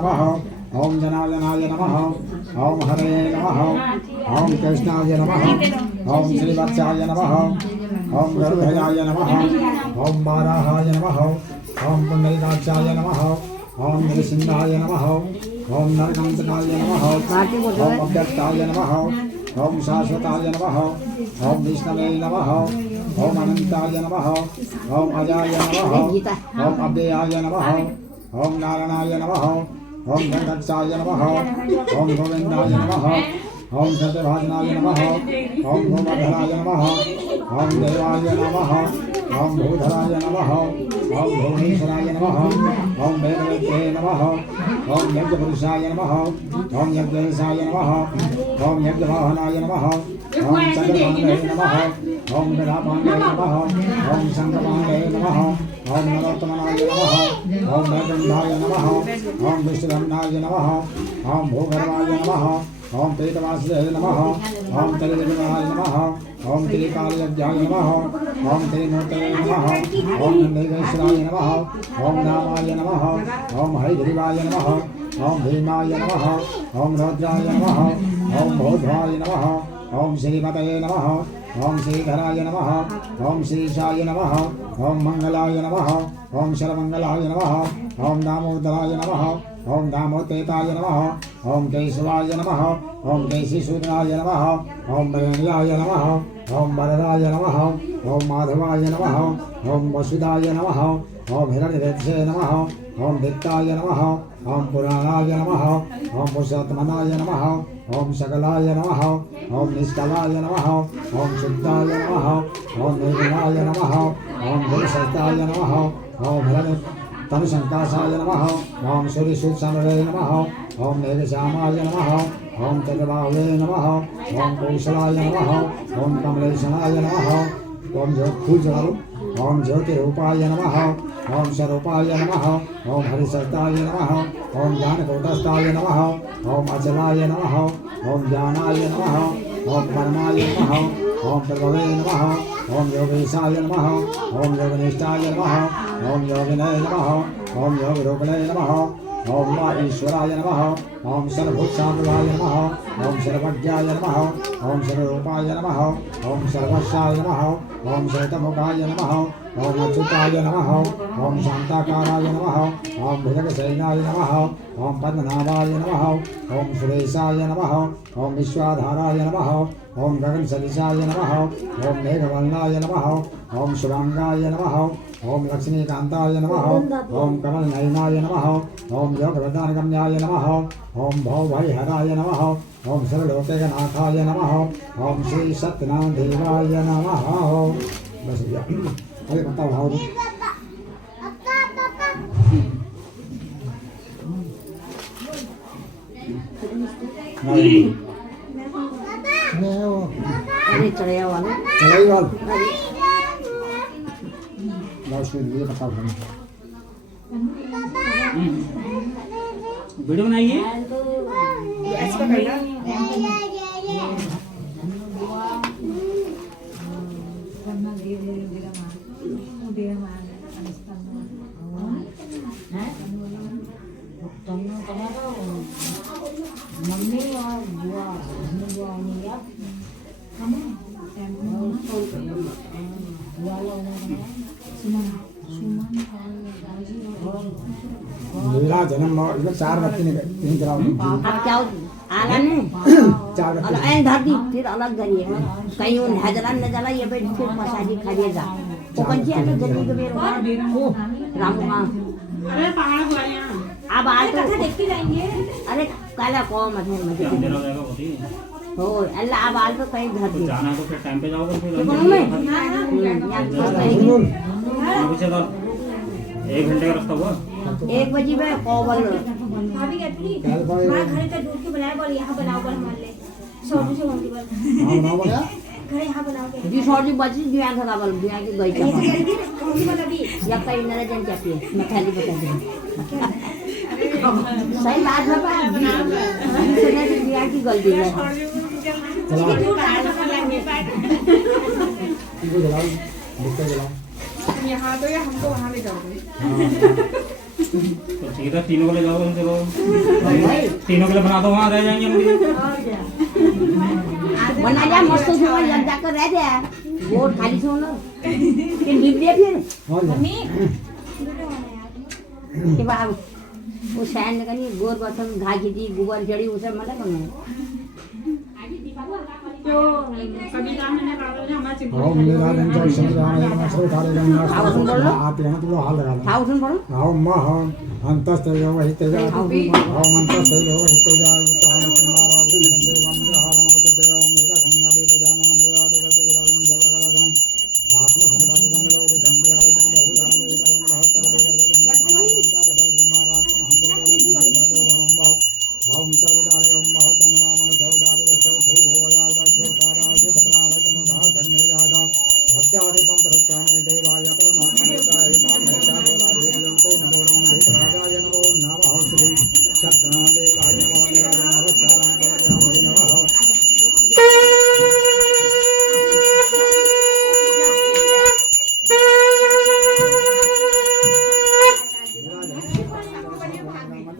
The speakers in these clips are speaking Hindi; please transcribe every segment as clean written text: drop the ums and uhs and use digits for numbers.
नमः। ओम जनार्दनाय नमः। ओम हरे नमः। ओम कृष्णाय नमः। ओम श्रीवत्साय नमः। ओम गरुड़ध्वजाय नमः। ओम वाराहाय नमः। ओम पुंडरीकाक्षाय नमः। ओम नृसिंहाय नमः। ओम नरकांतकाय नमः। ओम अव्यक्ताय नमः। ओम शाश्वताय नमः। ओम विष्णवे नमः। ओम अनंताय नमः। ओम अजाय नमः। ओम अव्ययाय नमः। ओम नारायणाय नमः। ओम गणगत्साय नमः। ओम गोविंदाय नमः। ओम सत्यभाजनाय नमः। ओम गोवर्धनाय नमः। ओम देवाय नमः। ओम भूधराय नमः। ओम भुवनेश्वराय नमः। ओम वेदवेद्ये नमः। ओम यज्ञपुरुषाय नमः। ओम यज्ञेशाय नमः। ओम यज्ञवाहनाय नमः। ओम चक्रपाण्डवे नमः। ओम गदापाण्डवे नमः। ओम शंखपाण्डवे नमः। ओम नरोत्तमनाय नमः। ओम वैकुंठाय नमः। ओम विष्णुरमणाय नमः। ओम भूगर्भाय नमः। ओम प्रेतवासुदेवाय नमः। ओम त्रिविक्रमाय नमः। ओम त्रिकालयज्ञाय नमः। ओम त्रिमूर्तये नमः। ओम नंदेश्वराय नमः। ओम रामाय नमः। ओम हरिग्रीवाय नमः। ओम भीमाय नमः। ओम रुद्राय नमः। ओम भूध्वाय नमः। ओम श्रीपतये नमः। ओम श्रीधराय नमः। ओम श्रीशाय नमः। ओम मंगलाय नमः। ओम सर्वमंगलाय नमः। ओम दामोदराय नमः। ओम दामोदतेताय नमः। ओम केशवाय नमः। ओम केशीसूदनाय नमः। ओम बरेण्याय नमः। ओम वरदाय नमः। ओम माधवाय नमः। ओम वसुदाय नमः। ओम हिरण्यरेक्षे नमः। ओम वित्ताय नमः। ओम पुराणाय नमः। ओम पुरुषोत्तमनाय नमः। ओम सकलाय नमः। ओम निष्कलाय नमः। ओम शुद्धाय नमः। ओम निर्गुणाय नमः। ओम गुणसहिताय नमः। ओम हिरण्य तनुसंकाशाय नमः। ओम सूर्यसूत्समवे नमः। ओम मेघश्यामाय नमः। ओम चक्रबाहुवे नमः। ओम कौशलाय नमः। ओम कमलेशनाय नमः। ओम ओम ज्योतिरूपाय नमः। ओम स्वरूपाय नमः। ओम हरिसहिताय नमः। ओम ज्ञानकूटस्थाय नमः। ओम अचलाय नमः। ओम ज्ञानाय नमः। ओम परमाय नमः। ओम प्रभवे नमः। ओम योगेशाय नमः। ओम योगनिष्ठाय नमः। ओम योगिने नमः। ओम योगरूपिणे नमः। ओम ईश्वराय नमः। ओम सर्वभूतसाम्राय नमः। ओम सर्वज्ञाय नमः। ओम सर्वरूपाय नमः। ओम सर्वस्याय नमः। ओम श्वेतमुखाय नमः। ओम अच्युताय नमः। ओम शांताकाराय नमः। ओम भुजगशयनाय नमः। ओम पद्मनाभाय नमः। ओम सुरेशाय नमः। ओम विश्वाधाराय नमः। ओम गगनसदृशाय नमः। ओम मेघवर्णाय नमः। ओम शुभांगाय नमः। ओम लक्ष्मीकांताय नमः। ओम कमलनयनाय नमः। ओम योगप्रदानगम्याय नमः। ओम भवभयहराय नमः। ओम सर्वलोकैकनाथाय नमः। ओम श्री सत्यनारायण नमः। बस गया। अरे पत्ता उठाओ तो। अरे चढ़ाया वाला चढ़ाई वाल ये पत्ता उठाओ। वीडियो बनाइए ऐसा करना मम्मी और बुआ बुआ नहीं मेरा जन्म इसमें 4 बच्चे ने 3 कराओ। अब क्या आला ने 4 और बच्चे ऐन धरती फिर अलग करिए कहीं उन हजरा न जला ये बैठ फिर मसाजी खाइएगा वो कंची है तो जल्दी के बेर ओ रामू मां अरे पहाड़ हुआ यहाँ अब आज तो देखते जाएंगे। अरे काला कौन मजे अंधेरा हो जाएगा होती हो अल्लाह अब आज तो कहीं धर दी जाना है तो फिर टाइम पे जाओगे फिर तो बोलो मैं अभी चलो 1 घंटे का रास्ता हुआ 1 बजे में कोवल भाभी कहती थी हमारे घर का दूध के बनाया बोल यहाँ बनाओ बोल हमारे लिए 100 रुपये होंगे बोल घर यहाँ बनाओगे जी सॉरी बची दिया था काबल दिया की गई था कौन बोला भी या कहीं नरे जन क्या पिए मैं खाली बता दूँ सही बात है बात सुने दिया की गलती है जलाओ यहाँ तो या हमको वहाँ ले जाओगे तो ठीक है, तीनों के लिए जाओ चलो, तीनों के लिए बना दो, वहाँ रह जाएंगे हम भी। बना लिया मस्त सुबह लग जाकर रह जाए बोर्ड खाली सुनो कि लिप दे फिर मम्मी कि बाबू वो सैन ने कहीं गोर बसन घा की थी गोबर जड़ी उसे मना कौन जो कभी काम मैंने कागज में हमारे चिंता ओम लीलाधन जय श्री राम नमः श्रोतारे गंगा आप यहाँ तो हाल लगा लो खाओ सुन पड़ो ओम मह अंतस्थ यो वही तेजा ओम अंतस्थ यो वही तेजा तो हम तुम्हारा संदेव हम ग्रहाणं को देव मेरा घुमना भी तो जाना मेरा तो तेरा गुण जब करा जाऊं आत्मा धन्यवाद जन लोग धन्यवाद जन बहु जान में करो बहुत कर दे कर बदल जमारा हम ओम चल बजारे ओम बहुत चंद्रमा मन सौदार दशो भू हो जाता तारा से सतराले तुम घाट धन्य जाता भक्त्यादीपं प्रचामे देवाय परमात्मने दाहि नाम है सागोरा देवते नमो राम देव राजाय नमो नमः श्री सत्यनारायण देवाय नमो नमस्कारं करयामि नमः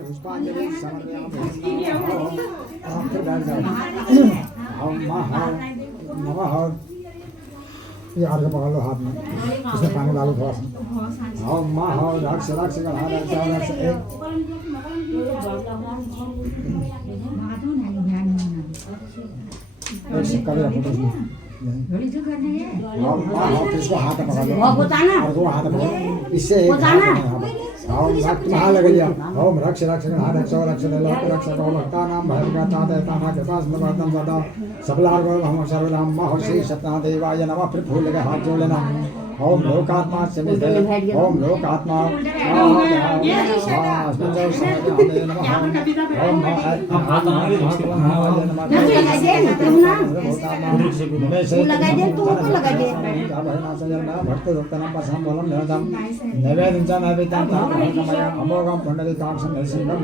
पुष्पांजलि समर्पयामि ओम महा नमः ये आर्घ पकड़ लो हाथ में इसमें पानी डालो थोड़ा सा ओम महा रक्ष रक्ष गणा रक्ष रक्ष एक सिक्का दे फोटो में ओम महा इसको हाथ में पकड़ लो वो बताना और वो हाथ में इससे एक बताना ओम रक्त महा लग गया ओम रक्ष रक्ष गणा रक्ष रक्ष लोक रक्ष भक्ता नाम भैरव ताते ताना कृपा स्मृतम सदा सबलार गो हम सर्वनाम महर्षि सतना देवाय नमः फिर फूल लगे हाथ जोड़ लेना ओम लोकात्मा समित ओम लोकात्मा अमोघम पुंडरीकाक्षं नरसिंहं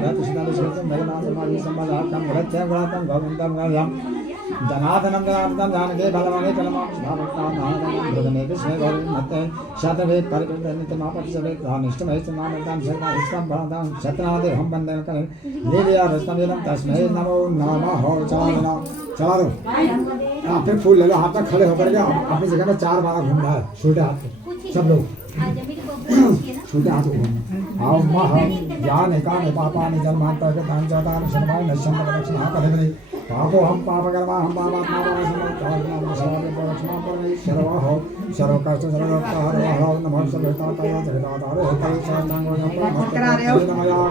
जनार्दनं जनार्दनं जानके बलवाने कलमां सुधारतां नारायणं भजने विष्णु गौरमते शतवे परिकृतनितमापति सवे धानिष्ठमैस्तमानतां सर्वाधिष्ठं भवतां शतनादे हम वन्दे करें लीलया रत्नवेदं तस्मै नमो नमः चालना चारो आप फिर फूल ले लो हाथ में खड़े होकर के अपनी जगह में 4 बार घूमना है छूटे हाथ से सब लोग छूटे हाथ घूमना आओ मह ज्ञान एकान पापानि जन्मांतर के दान चौतार शर्माय नश्यं दक्षिणा पदवरे पापो हम पापकर्मा हम पापात्मा सर्वहो सर्वकष्ट सर्वरोगहरो नमः सर्वताय जगदाधारे हरे शरणांगो नमः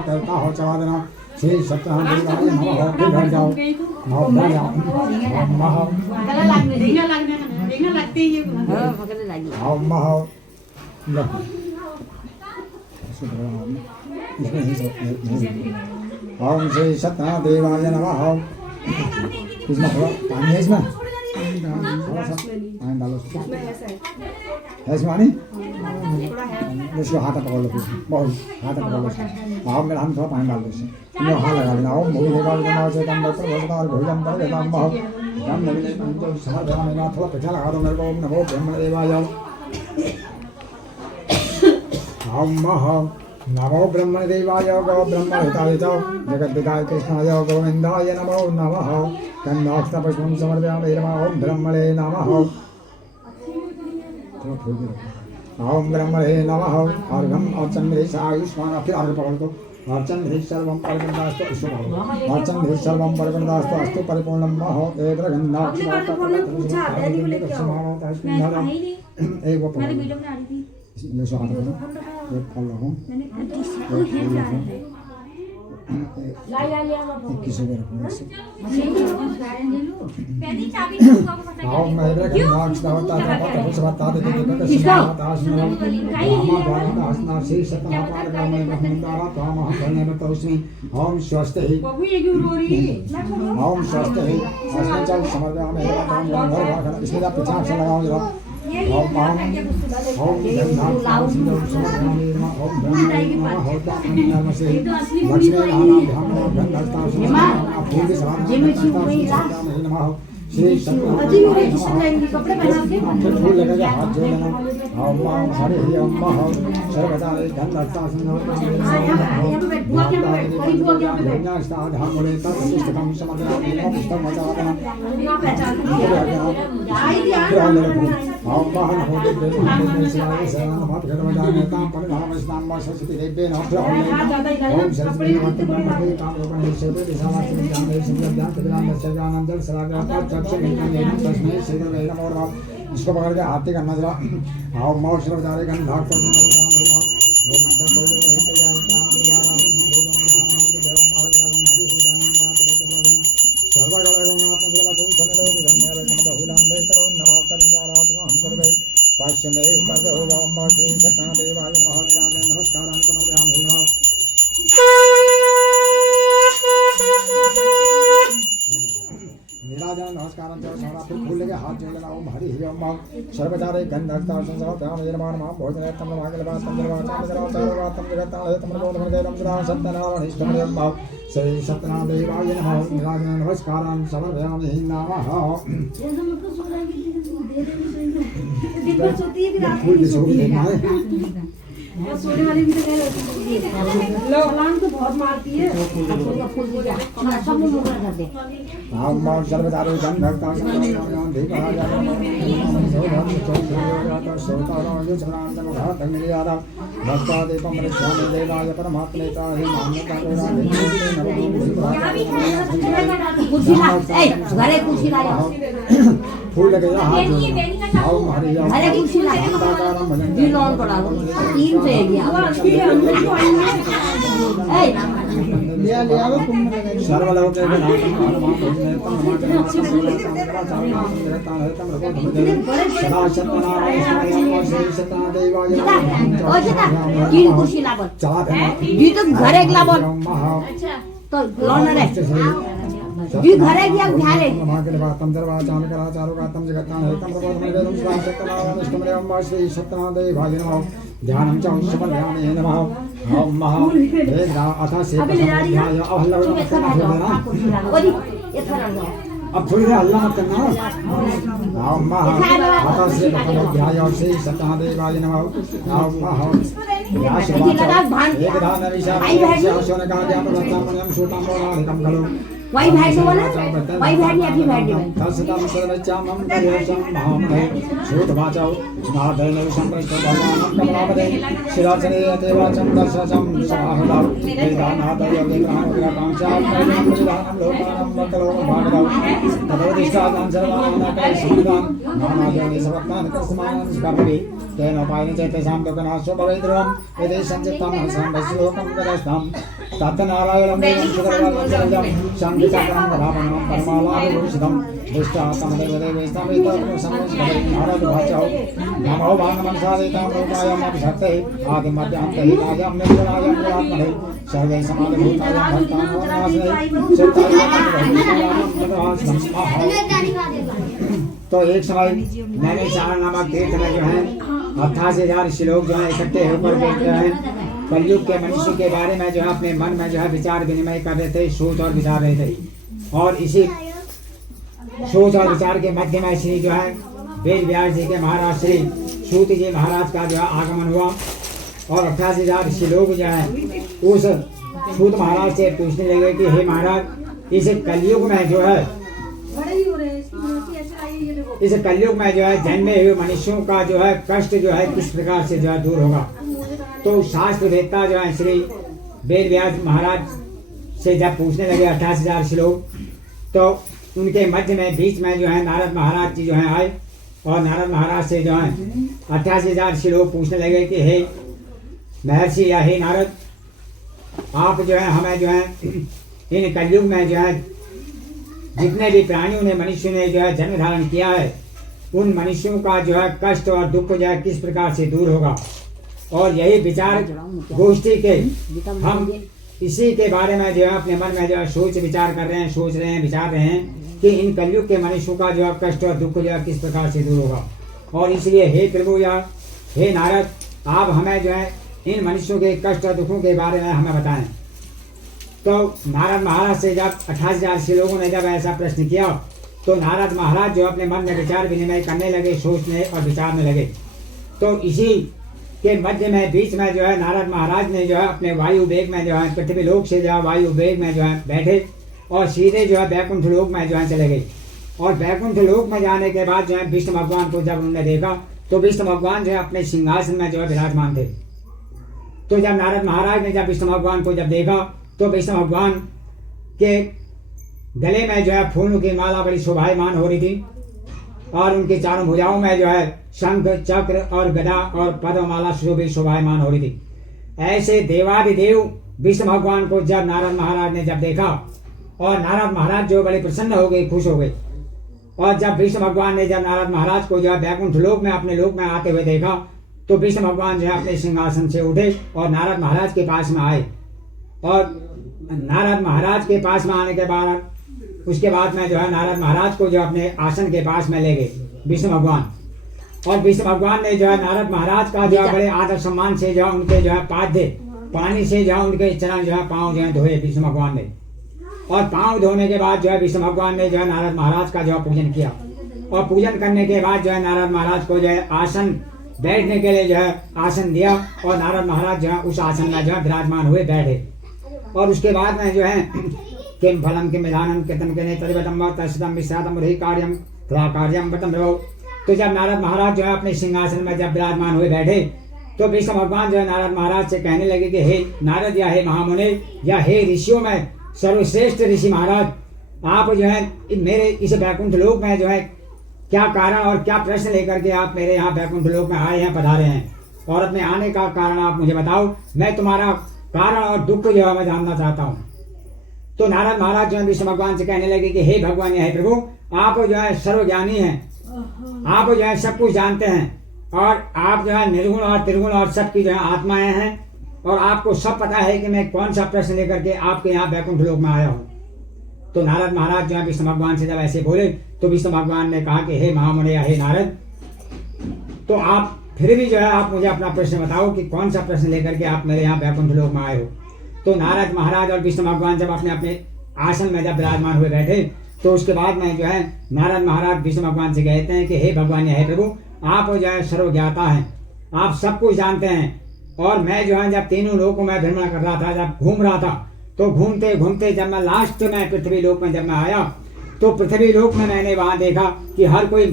करता हो चवादना श्री सत्यनारायण देवाय नमः फिर घर जाओ नमः नमः देखने लगती है हां पकड़ लगी ओम मह ओम श्री सत्यनारायण देवाय नमः इसमें थोड़ा पानी है इसमें थोड़ा सा पानी डालो है इसमें पानी इसको हाथ पकड़ लो बहुत हाथ पकड़ लो आओ मेरा हम थोड़ा पानी डाल दो इसमें हाथ लगा लेना आओ मुझे देगा नाव से कम डॉक्टर बोलता और भोजन पर देता हम बहुत हम नहीं जो समझ रहा मेरा थोड़ा पीछा लगा दो मेरे को ओम नमो ब्रह्म देवाय ओम मह नमो ब्रह्मण देवाय गो ब्रह्महिताय च जगद्विताय कृष्णाय गोविन्दाय नमो नमः कन्नाक्षपुष्पं समर्पयामि नमः ओम ब्रह्मणे नमः ओम ब्रह्मणे नमः अर्घं अर्चन्द्रेश आयुष्मान फिर अर्घ पकड़ दो अर्चन्द्रेश सर्वं परिपूर्णास्तु अर्चन्द्रेश सर्वं परिपूर्णास्तु अस्तु परिपूर्णं महो एक वो पकड़ ये सो हाथ में एक फल रखो किसी को रखो आओ मैं इधर का नाम स्नावता था पता कुछ बता दे कि स्नावता आसना मामा द्वारा आसना से सतनापार का मैं महंदारा तो हम करने में तो उसमें ओम स्वस्थ ही ओम स्वस्थ ही आसना चल समझ में हमें काम घर इसमें आप पीछे से लगाओ जरा ओम ओम धन्यवाद समर्पयामि नमः ओम ब्रह्मणे नमः से लक्ष्मी नारायण धन्यवाद नमः श्री सत्यनारायण कपड़े पहना के फूल लगेगा हाथ जोड़ना ओम हरे ओम सर्वचारे गंधर्ता पुस्तकम समर्पयामि पुस्तकम वचामि ओम वाहन होते शिवाय शरण मत भगवतानेतां परिधामस्नाम सरस्वती देवे नमः ओम सरस्वती नमः नमः काम योगं सेवे दिशावाचि ज्ञाने संज्ञान कल्याण सज्ञानंद सरागा चक्षु निकले तस्मै श्री गुरुवे नमो नमः। इसको पकड़ के हाथी करना जरा आओ माओ सर्वचारे गंधार पर नमस्कार फूल लगे हाथ जोड़ लेना ओम हरि ओम सर्वचारे गंधर्ता संसार निर्माण भोजन तम भागलवा तम भाव श्री सत्यनारायण देवाय नमः। निराजन नमस्कार समर्पयामि नमः। फूल की सोच लेना है सोने वाली भी तो कह रहे फलांग तो बहुत मारती है। सब लोग मुकरा करते हम सर्वचारे गंधर्ता संसार देवाय देवाय परमात्मे घरे कुर्सी ला फूल लगे आओ हरि घरे कुर्सी ला जी लॉन पड़ा 3 से गया लिया वो सर्वलोके तीन कुर्सी लाबल जी तो घरे एक लाबल तो लॉन रे जी घरे गया घरे तम दरवाजान करा चारो का तम जगतान है तम प्रबोध में वेदम स्वाम सत्यनारायण स्तुमरे अम्बा श्री सत्यनारायण देवाय नमः। ध्यानं च समर्पयामि नमः। ओम महा वेदा अथा से ध्याय अहल्ला अब थोड़ी देर हल्ला मत करना। ओम महा अथा से ध्याय श्री सत्यनारायण देवाय नमः। ओम महा एक दान विशाल का ज्ञान रत्नमयं सूतांबोलानिकं खलु वही भाई से बोला वही भाई ने अभी भाई दिया तसदम सर्वचामं पर्यसं महामहे श्रुतवाचौ नादेन संप्रष्ट भगवान् कमलापदे शिराचने देवाचं दर्शनं समाहृतं वेदानादयो विग्रहांचां परिधानं लोकानं वकलो भागदौ तदोदिष्टानं सर्वानां सुविधां नानादेनि सर्वज्ञान तस्मान् स्कर्मि तेन उपायेन चेतसां लोकनाशो भवेद्रवं यदि संचित्तं हंसं वैश्लोकं गदस्तं तत्नारायणं देवं सुगर्वं संगीतकरं भावनं परमालाभूषितं दृष्टात्मदेवदेवेस्तामितं संस्कृतं नारदभाचौ नमो भागमनसादितां लोकायमभिषक्ते आदिमध्यान्ते हितायं निर्गुणायं गुणात्मने सर्वे समाधिभूतायं भक्तानां तो एक समय मैंने चार नामक तीर्थ में जो है 88,000 श्लोक जो है इकट्ठे होकर बोलते हैं कलयुग के मनुष्य के बारे में जो है अपने मन में जो है विचार विनिमय कर रहे थे, सोच और विचार रहे थे। और इसी सोच और विचार के मध्य में श्री जो है वेद व्यास जी के महाराज श्री सूत जी महाराज का जो है आगमन हुआ और 88,000 श्लोक जो है उस सूत महाराज से पूछने लगे कि हे महाराज इस कलयुग में जो है इस कलयुग में जो है जन्मे हुए मनुष्यों का जो है कष्ट जो है किस प्रकार से जो है दूर होगा। तो शास्त्र वेदता जो है श्री वेद व्यास महाराज से जब पूछने लगे 88,000 श्लोक तो उनके मध्य में बीच में जो है नारद महाराज जी जो है आए और नारद महाराज से जो है 88,000 श्लोक पूछने लगे कि हे महर्षि या हे नारद आप जो है हमें जो है इन कलयुग में जो है जितने भी प्राणियों ने मनुष्य ने जो है जन्म धारण किया है उन मनुष्यों का जो है कष्ट और दुख जो है किस प्रकार से दूर होगा। और यही विचार गोष्ठी के हम इसी के बारे में जो है अपने मन में जो है सोच विचार कर रहे हैं, सोच रहे हैं, विचार रहे हैं कि इन कलयुग के मनुष्यों का जो है कष्ट और दुख जो है किस प्रकार से दूर होगा। और इसलिए हे प्रभु या हे नारद आप हमें जो है इन मनुष्यों के कष्ट और दुखों के बारे में हमें बताएं। तो नारद महाराज से जब 88,000 श्लोकों ने जब ऐसा प्रश्न किया तो नारद महाराज जो अपने मन में विचार विनिमय करने लगे, सोचने और विचारने लगे। तो इसी के मध्य में बीच में जो है नारद महाराज ने जो है अपने वायु वेग में जो है पृथ्वी लोक से जो है वायु वेग में जो है बैठे और सीधे जो है बैकुंठ लोक में जो है चले गए। और बैकुंठ लोक में जाने के बाद जो है विष्णु भगवान को जब उन्होंने देखा तो विष्णु भगवान जो है अपने सिंहासन में जो है विराजमान थे। तो जब नारद महाराज ने जब विष्णु भगवान को जब देखा तो विष्णु भगवान के गले में जो है फूलों की माला बड़ी शोभायमान हो रही थी और उनके चारों भुजाओं में जो है शंख चक्र और गदा और पद्ममाला शोभायमान हो रही थी। ऐसे देवादिदेव विष्णु भगवान को जब नारद महाराज ने जब देखा और नारद महाराज जो बड़े प्रसन्न हो गए, खुश हो गए। और जब विष्णु भगवान ने जब नारद महाराज को जो है बैकुंठ लोक में अपने लोक में आते हुए देखा तो विष्णु भगवान जो है अपने सिंहासन से उठे और नारद महाराज के पास में आए। और नारद महाराज के पास में आने के बाद उसके बाद में जो है नारद महाराज को जो अपने आसन के पास में ले गए विष्णु भगवान। और विष्णु भगवान ने जो है नारद महाराज का जो है बड़े आदर सम्मान से जो है उनके जो है पाद्य पानी से जो है उनके चरण जो है पाँव जो है धोए विष्णु भगवान ने। और पाँव धोने के बाद जो है विष्णु भगवान ने जो है नारद महाराज का जो है पूजन किया। और पूजन करने के बाद जो है नारद महाराज को जो है आसन बैठने के लिए जो है आसन दिया और नारद महाराज जो है उस आसन में जो है विराजमान हुए बैठे। और उसके बाद में जो है किम फलम किम विधानम कितम के तदिवतम तस्सतम विश्रातम रही कार्यम थोड़ा कार्यम बतम रहो। तो जब नारद महाराज जो है अपने सिंहासन में जब विराजमान हुए बैठे तो विष्णु भगवान जो है नारद महाराज से कहने लगे कि हे नारद या हे महामुनि या हे ऋषियों में सर्वश्रेष्ठ ऋषि महाराज, आप जो है मेरे इस बैकुंठ लोक में जो है क्या कारण और क्या प्रश्न लेकर के आप मेरे यहाँ बैकुंठ लोक में आए हैं, पधारे हैं, और अपने आने का कारण आप मुझे बताओ। मैं तुम्हारा कारण और दुख जो है मैं जानना चाहता हूँ। तो नारद महाराज जो है विष्णु भगवान से कहने लगे कि हे भगवान या हे प्रभु, आप जो है सर्वज्ञानी हैं, आप जो है सब कुछ जानते हैं और आप जो है निर्गुण और त्रिगुण और सबकी जो है आत्माएं हैं और आपको सब पता है कि मैं कौन सा प्रश्न लेकर के आपके यहाँ बैकुंठ लोक में आया हूँ। तो नारद महाराज जो है विष्णु भगवान से जब ऐसे बोले तो विष्णु भगवान ने कहा कि हे महामुनि या हे नारद, तो आप फिर भी जो है आप मुझे अपना प्रश्न बताओ कि कौन सा प्रश्न लेकर के आप मेरे यहाँ बैकुंठ लोक में आए हो। तो नारद महाराज और विष्णु भगवान जब अपने अपने आसन में जब विराजमान हुए बैठे तो उसके बाद में जो है नारद महाराज विष्णु भगवान से कहते हैं कि हे भगवान या हे प्रभु, आप जो है सर्वज्ञाता हैं, आप सब कुछ जानते हैं। और मैं जो है जब तीनों लोकों में भ्रमण कर रहा था, जब घूम रहा था, तो घूमते घूमते जब मैं लास्ट में पृथ्वी लोक में जब मैं आया तो पृथ्वी लोक में मैंने वहां देखा कि हर कोई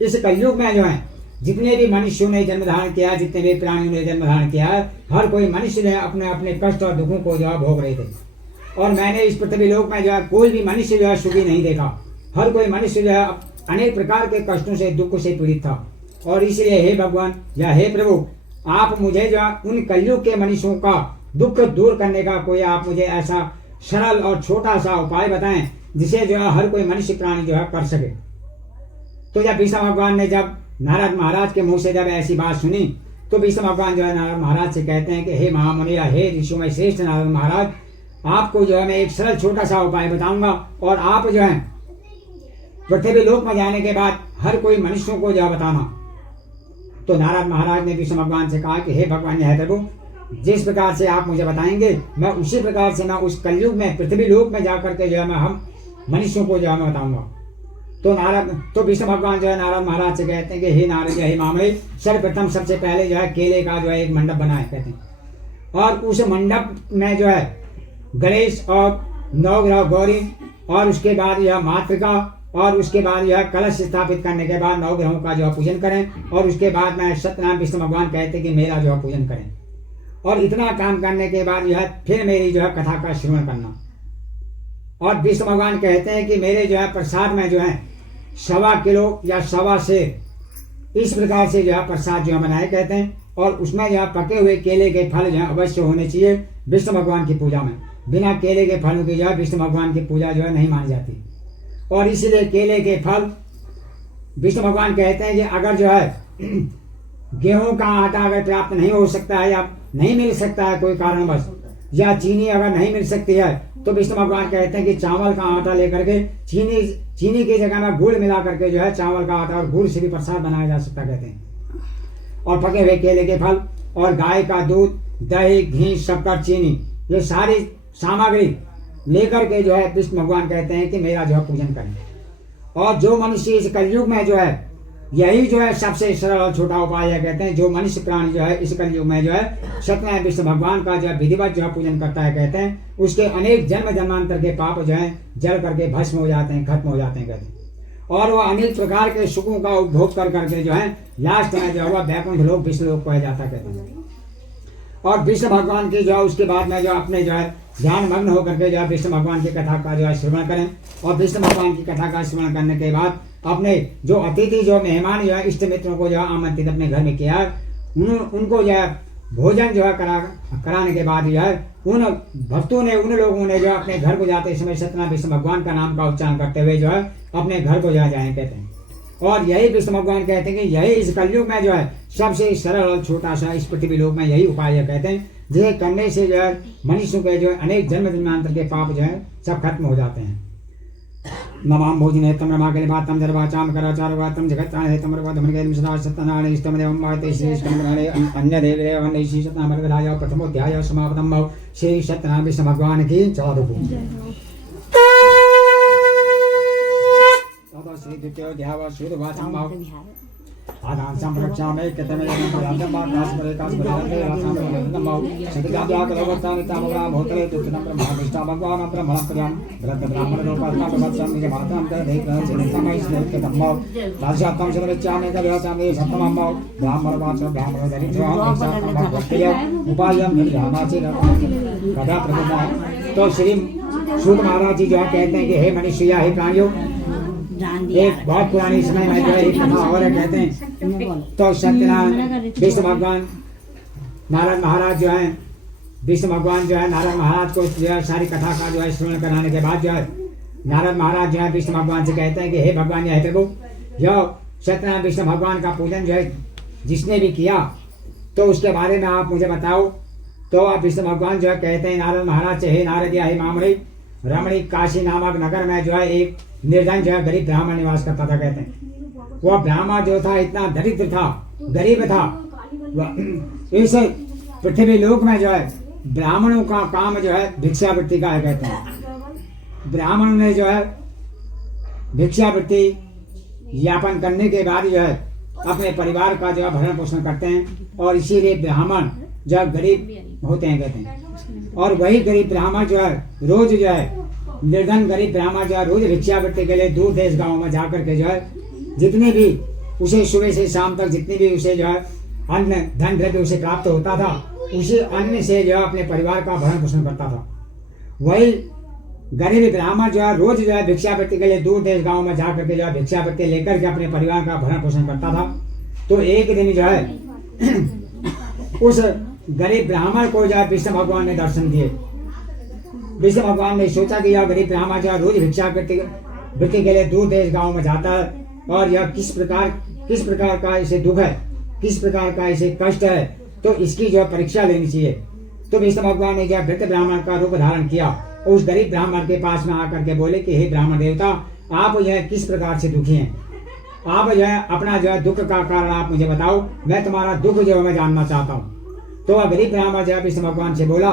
इस कलयुग में जो है जितने भी मनुष्यों ने जन्म धारण किया, जितने भी प्राणियों ने जन्म धारण किया है, हर कोई मनुष्य जो है अपने अपने कष्ट और दुखों को जो है भोग रहे थे। और मैंने इस पृथ्वी लोक में जो है कोई भी मनुष्य जो है सुखी नहीं देखा। हर कोई मनुष्य जो है अनेक प्रकार के कष्टों से दुख से पीड़ित था। और इसलिए हे भगवान या हे प्रभु, आप मुझे जो है उन कलयुग के मनुष्यों का दुख दूर करने का कोई आप मुझे ऐसा सरल और छोटा सा उपाय बताएं जिसे जो है हर कोई मनुष्य प्राणी जो है कर सके। तो जब विष्णु भगवान ने जब नारद महाराज के मुंह से जब ऐसी बात सुनी तो विष्णु भगवान जो है नारद महाराज से कहते हैं कि हे महामुनि या हे ऋषियों में श्रेष्ठ नारद महाराज, आपको जो है मैं एक सरल छोटा सा उपाय बताऊंगा और आप जो है पृथ्वी लोक में जाने के बाद हर कोई मनुष्यों को जो है बताना। तो नारद महाराज ने विष्णु भगवान से कहा कि हे भगवान या हे प्रभु, जिस प्रकार से आप मुझे बताएंगे मैं उसी प्रकार से मैं उस कलयुग में पृथ्वी लोक में जाकर के जो है मैं हम मनुष्यों को जो है मैं बताऊंगा। तो विष्णु भगवान जो है नारद महाराज से कहते हैं कि हे नारद या हे महामुनि, सर्वप्रथम सबसे पहले जो है केले का जो है एक मंडप बनाए कहते हैं। और उस मंडप में जो है गणेश और नवग्रह गौरी और उसके बाद यह मातृका और उसके बाद यह कलश स्थापित करने के बाद नवग्रहों का जो है पूजन करें। और उसके बाद में सत्यनारायण विष्णु भगवान कहते हैं कि मेरा जो है पूजन करें। और इतना काम करने के बाद यह फिर मेरी जो है कथा का श्रवण करना। और विष्णु भगवान कहते हैं कि मेरे जो है प्रसाद में जो है 1.25 किलो या 1.25 सेर इस प्रकार से जो है प्रसाद जो है बनाए कहते हैं। और उसमें जो है पके हुए केले के फल जो है अवश्य होने चाहिए विष्णु भगवान की पूजा में। बिना केले के फलों की जो है विष्णु भगवान की पूजा जो है नहीं मानी जाती। और इसलिए केले के फल विष्णु भगवान कहते हैं कि अगर जो है गेहूं का आटा अगर प्राप्त नहीं हो सकता है या नहीं मिल सकता है कोई कारणवश, या चीनी अगर नहीं मिल सकती है, तो विष्णु भगवान कहते हैं कि चावल का आटा लेकर के चीनी की जगह में गुड़ मिला करके जो है चावल का आटा और गुड़ से भी प्रसाद बनाया जा सकता कहते हैं। और पके हुए केले के फल और गाय का दूध, दही, घी, शक्कर, चीनी, ये सारी सामग्री लेकर के जो है विष्णु भगवान कहते हैं कि मेरा जो है पूजन करें। और जो मनुष्य इस कलयुग में जो है यही जो है सबसे सरल और छोटा उपाय है। कहते हैं जो मनुष्य प्राणी जो है इस कलयुग में जो है सत्यनारायण विष्णु भगवान का जो है विधिवत जो है पूजन करता है, कहते हैं उसके अनेक जन्म जन्मांतर के पाप जो है जल करके भस्म हो जाते हैं, खत्म हो जाते हैं कहते हैं। और वह अनेक प्रकार के सुखों का उपभोग कर करके जो है लास्ट में जो है वह वैकुंठ लोक विष्णु लोक पाया जाता कहते हैं। और विष्णु भगवान की जो है उसके बाद में जो अपने जो है ध्यान मग्न होकर के जो है विष्णु भगवान की कथा का जो है श्रवण करें। और विष्णु भगवान की कथा का श्रवण करने के बाद अपने जो अतिथि जो मेहमान जो है इष्ट मित्रों को जो है आमंत्रित अपने घर में किया, उनको जो है भोजन जो है कराने के बाद जो है उन भक्तों ने उन लोगों ने जो अपने घर को जाते समय सत्यनारायण विष्णु भगवान का नाम का उच्चारण करते हुए जो है अपने घर को जाए कहते हैं। और यही विष्णु भगवान कहते हैं कि यही इस कलयुग में जो है सबसे सरल और छोटा सा इस पृथ्वी लोक में यही उपाय है कहते हैं, जिसे करने से जो है मनुष्यों के जो है अनेक जन्म जन्मांतर के पाप जो है सब खत्म हो जाते हैं। नमाम भोजने तम रमागले बातम दरवाचाम कराचारवातम जगत्तान हे तम रवद मनगे सदा सत्यनारायण इष्टम देवम माते श्री कृष्णनारायण अन्य देव देव अन्य श्री सत्यनारायण राजा प्रथमोध्याय समापनम भव श्री सत्यनारायण विष्णु भगवान की चारुभू तथा श्री द्वितीयोध्याय शुद्धवाचम भव आदान संरक्षामि कतमे यमं बाकास्मरे कास्मरे रासामं भव सतिगाभ्या कलवर्तानि तामग्राम भूतले तुत्तनं ब्रह्माविष्टा भगवान् ब्रह्मणप्रयां व्रत ब्राह्मण रूपात्मा प्रवत्सं निज मातां तदेकं चिन्तमय स्नेहितं भव राजशास्त्रं शतविचामे कव्यासामि सप्तमं भव ब्राह्मण वाच ब्राह्मण दरिद्रं सात्मं भक्तिय उपायं निर्धानाचि कदा प्रभुता। तो श्री सूत महाराज जी जो कहते हैं कि हे मनुष्य या हे प्राणियों, एक बहुत पुरानी समय में जो है एक कथा और है कहते हैं। तो सत्यनारायण विष्णु भगवान नारद महाराज जो है विष्णु भगवान जो है नारद महाराज को जो है सारी कथा का जो है श्रवण कराने के बाद जो है नारद महाराज जो है विष्णु भगवान से कहते हैं कि हे भगवान या हे प्रभु, जो सत्यनारायण विष्णु भगवान का पूजन जो है जिसने भी किया तो उसके बारे में आप मुझे बताओ। तो आप विष्णु भगवान जो है कहते हैं नारद महाराज से, हे नारद या हे मामणी, रमणी काशी नामक नगर में जो है एक निर्धन जो है गरीब ब्राह्मण निवास करता था कहते हैं। वह ब्राह्मण जो था इतना दरिद्र था, गरीब था। इस पृथ्वी लोक में जो है ब्राह्मणों का काम जो है भिक्षावृत्ति का है कहते हैं। ब्राह्मण ने जो है भिक्षावृत्ति यापन करने के बाद जो है अपने परिवार का जो है भरण पोषण करते हैं और इसीलिए ब्राह्मण जो है गरीब होते हैं कहते हैं। और वही गरीब ब्राह्मण जो है रोज जो है निर्धन गरीब ब्राह्मण जो है रोज भिक्षावृत्ति के लिए दूर देश गाँव में जाकर के जो है जितने भी उसे सुबह से शाम तक जितनी भी उसे जो है अन्न धन द्रव्य उसे प्राप्त होता था, उसी अन्न से जो है अपने परिवार का भरण पोषण करता था। वही गरीब ब्राह्मण जो है रोज जो है भिक्षावृत्ति के लिए दूर देश गाँव में जाकर के जो है भिक्षावृत्ति लेकर के अपने परिवार का भरण पोषण करता था। तो एक दिन जो है उस गरीब ब्राह्मण को जो है विष्णु भगवान ने दर्शन दिए। विष्णु भगवान ने सोचा कि यह गरीब ब्राह्मण जो है रोज भिक्षावृत्ति के लिए दूर देश गाँव में जाता है और यह किस प्रकार का इसे दुख है, किस प्रकार का इसे कष्ट है, तो इसकी जो है परीक्षा लेनी चाहिए। तो विष्णु भगवान ने जो है वृद्ध ब्राह्मण का रूप धारण किया और उस गरीब ब्राह्मण के पास में आकर के बोले कि हे ब्राह्मण देवता, आप जो है किस प्रकार से दुखी हैं, आप जो है अपना जो है दुख का कारण आप मुझे बताओ, मैं तुम्हारा दुख जो है मैं जानना चाहता हूँ। तो वह गरीब ब्राह्मण जो है विष्णु भगवान से बोला,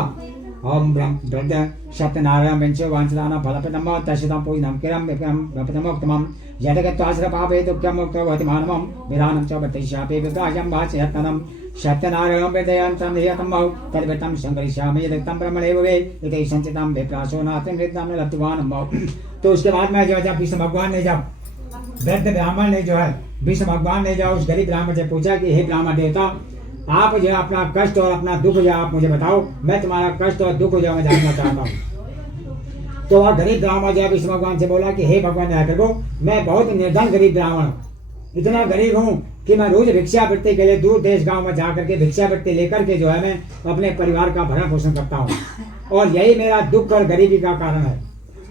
ओम ब्रह्म सत्यनारायण वंशो वांछदान फलप्रदम तस्यतां पूजनम किरम प्रपदमोक्तमं यदगत्वाश्र पापे दुःखं मुक्तो भवति मानवं विधानं च वर्तयिष्यामि विग्रहं भास्यत्तनं सत्यनारायणं वेदयन्तं नियतं मौ तद्वतं संकरिष्यामि यदक्तं ब्रह्मणेव वे इति संचितं विप्रासो नातिं हृदयं लब्धवान् मौ। तो उसके बाद में जो है जब विष्णु भगवान ने जब वृद्ध ब्राह्मण ने जो है विष्णु भगवान ने जो उस गरीब ब्राह्मण से पूछा कि हे ब्राह्मण देवता, आप जो है अपना कष्ट और अपना दुख जो आप मुझे बताओ, मैं तुम्हारा कष्ट और दुख जो मैं जानना चाहता हूँ। तो वह गरीब ब्राह्मण जो है विष्णु भगवान से बोला कि हे भगवान देखो, मैं बहुत निर्धन गरीब ब्राह्मण हूँ, इतना गरीब हूँ कि मैं रोज भिक्षावृत्ति के लिए दूर देश गांव में जाकर के भिक्षावृत्ति लेकर के जो है मैं अपने परिवार का भरण पोषण करता हूँ और यही मेरा दुख और गरीबी का कारण है।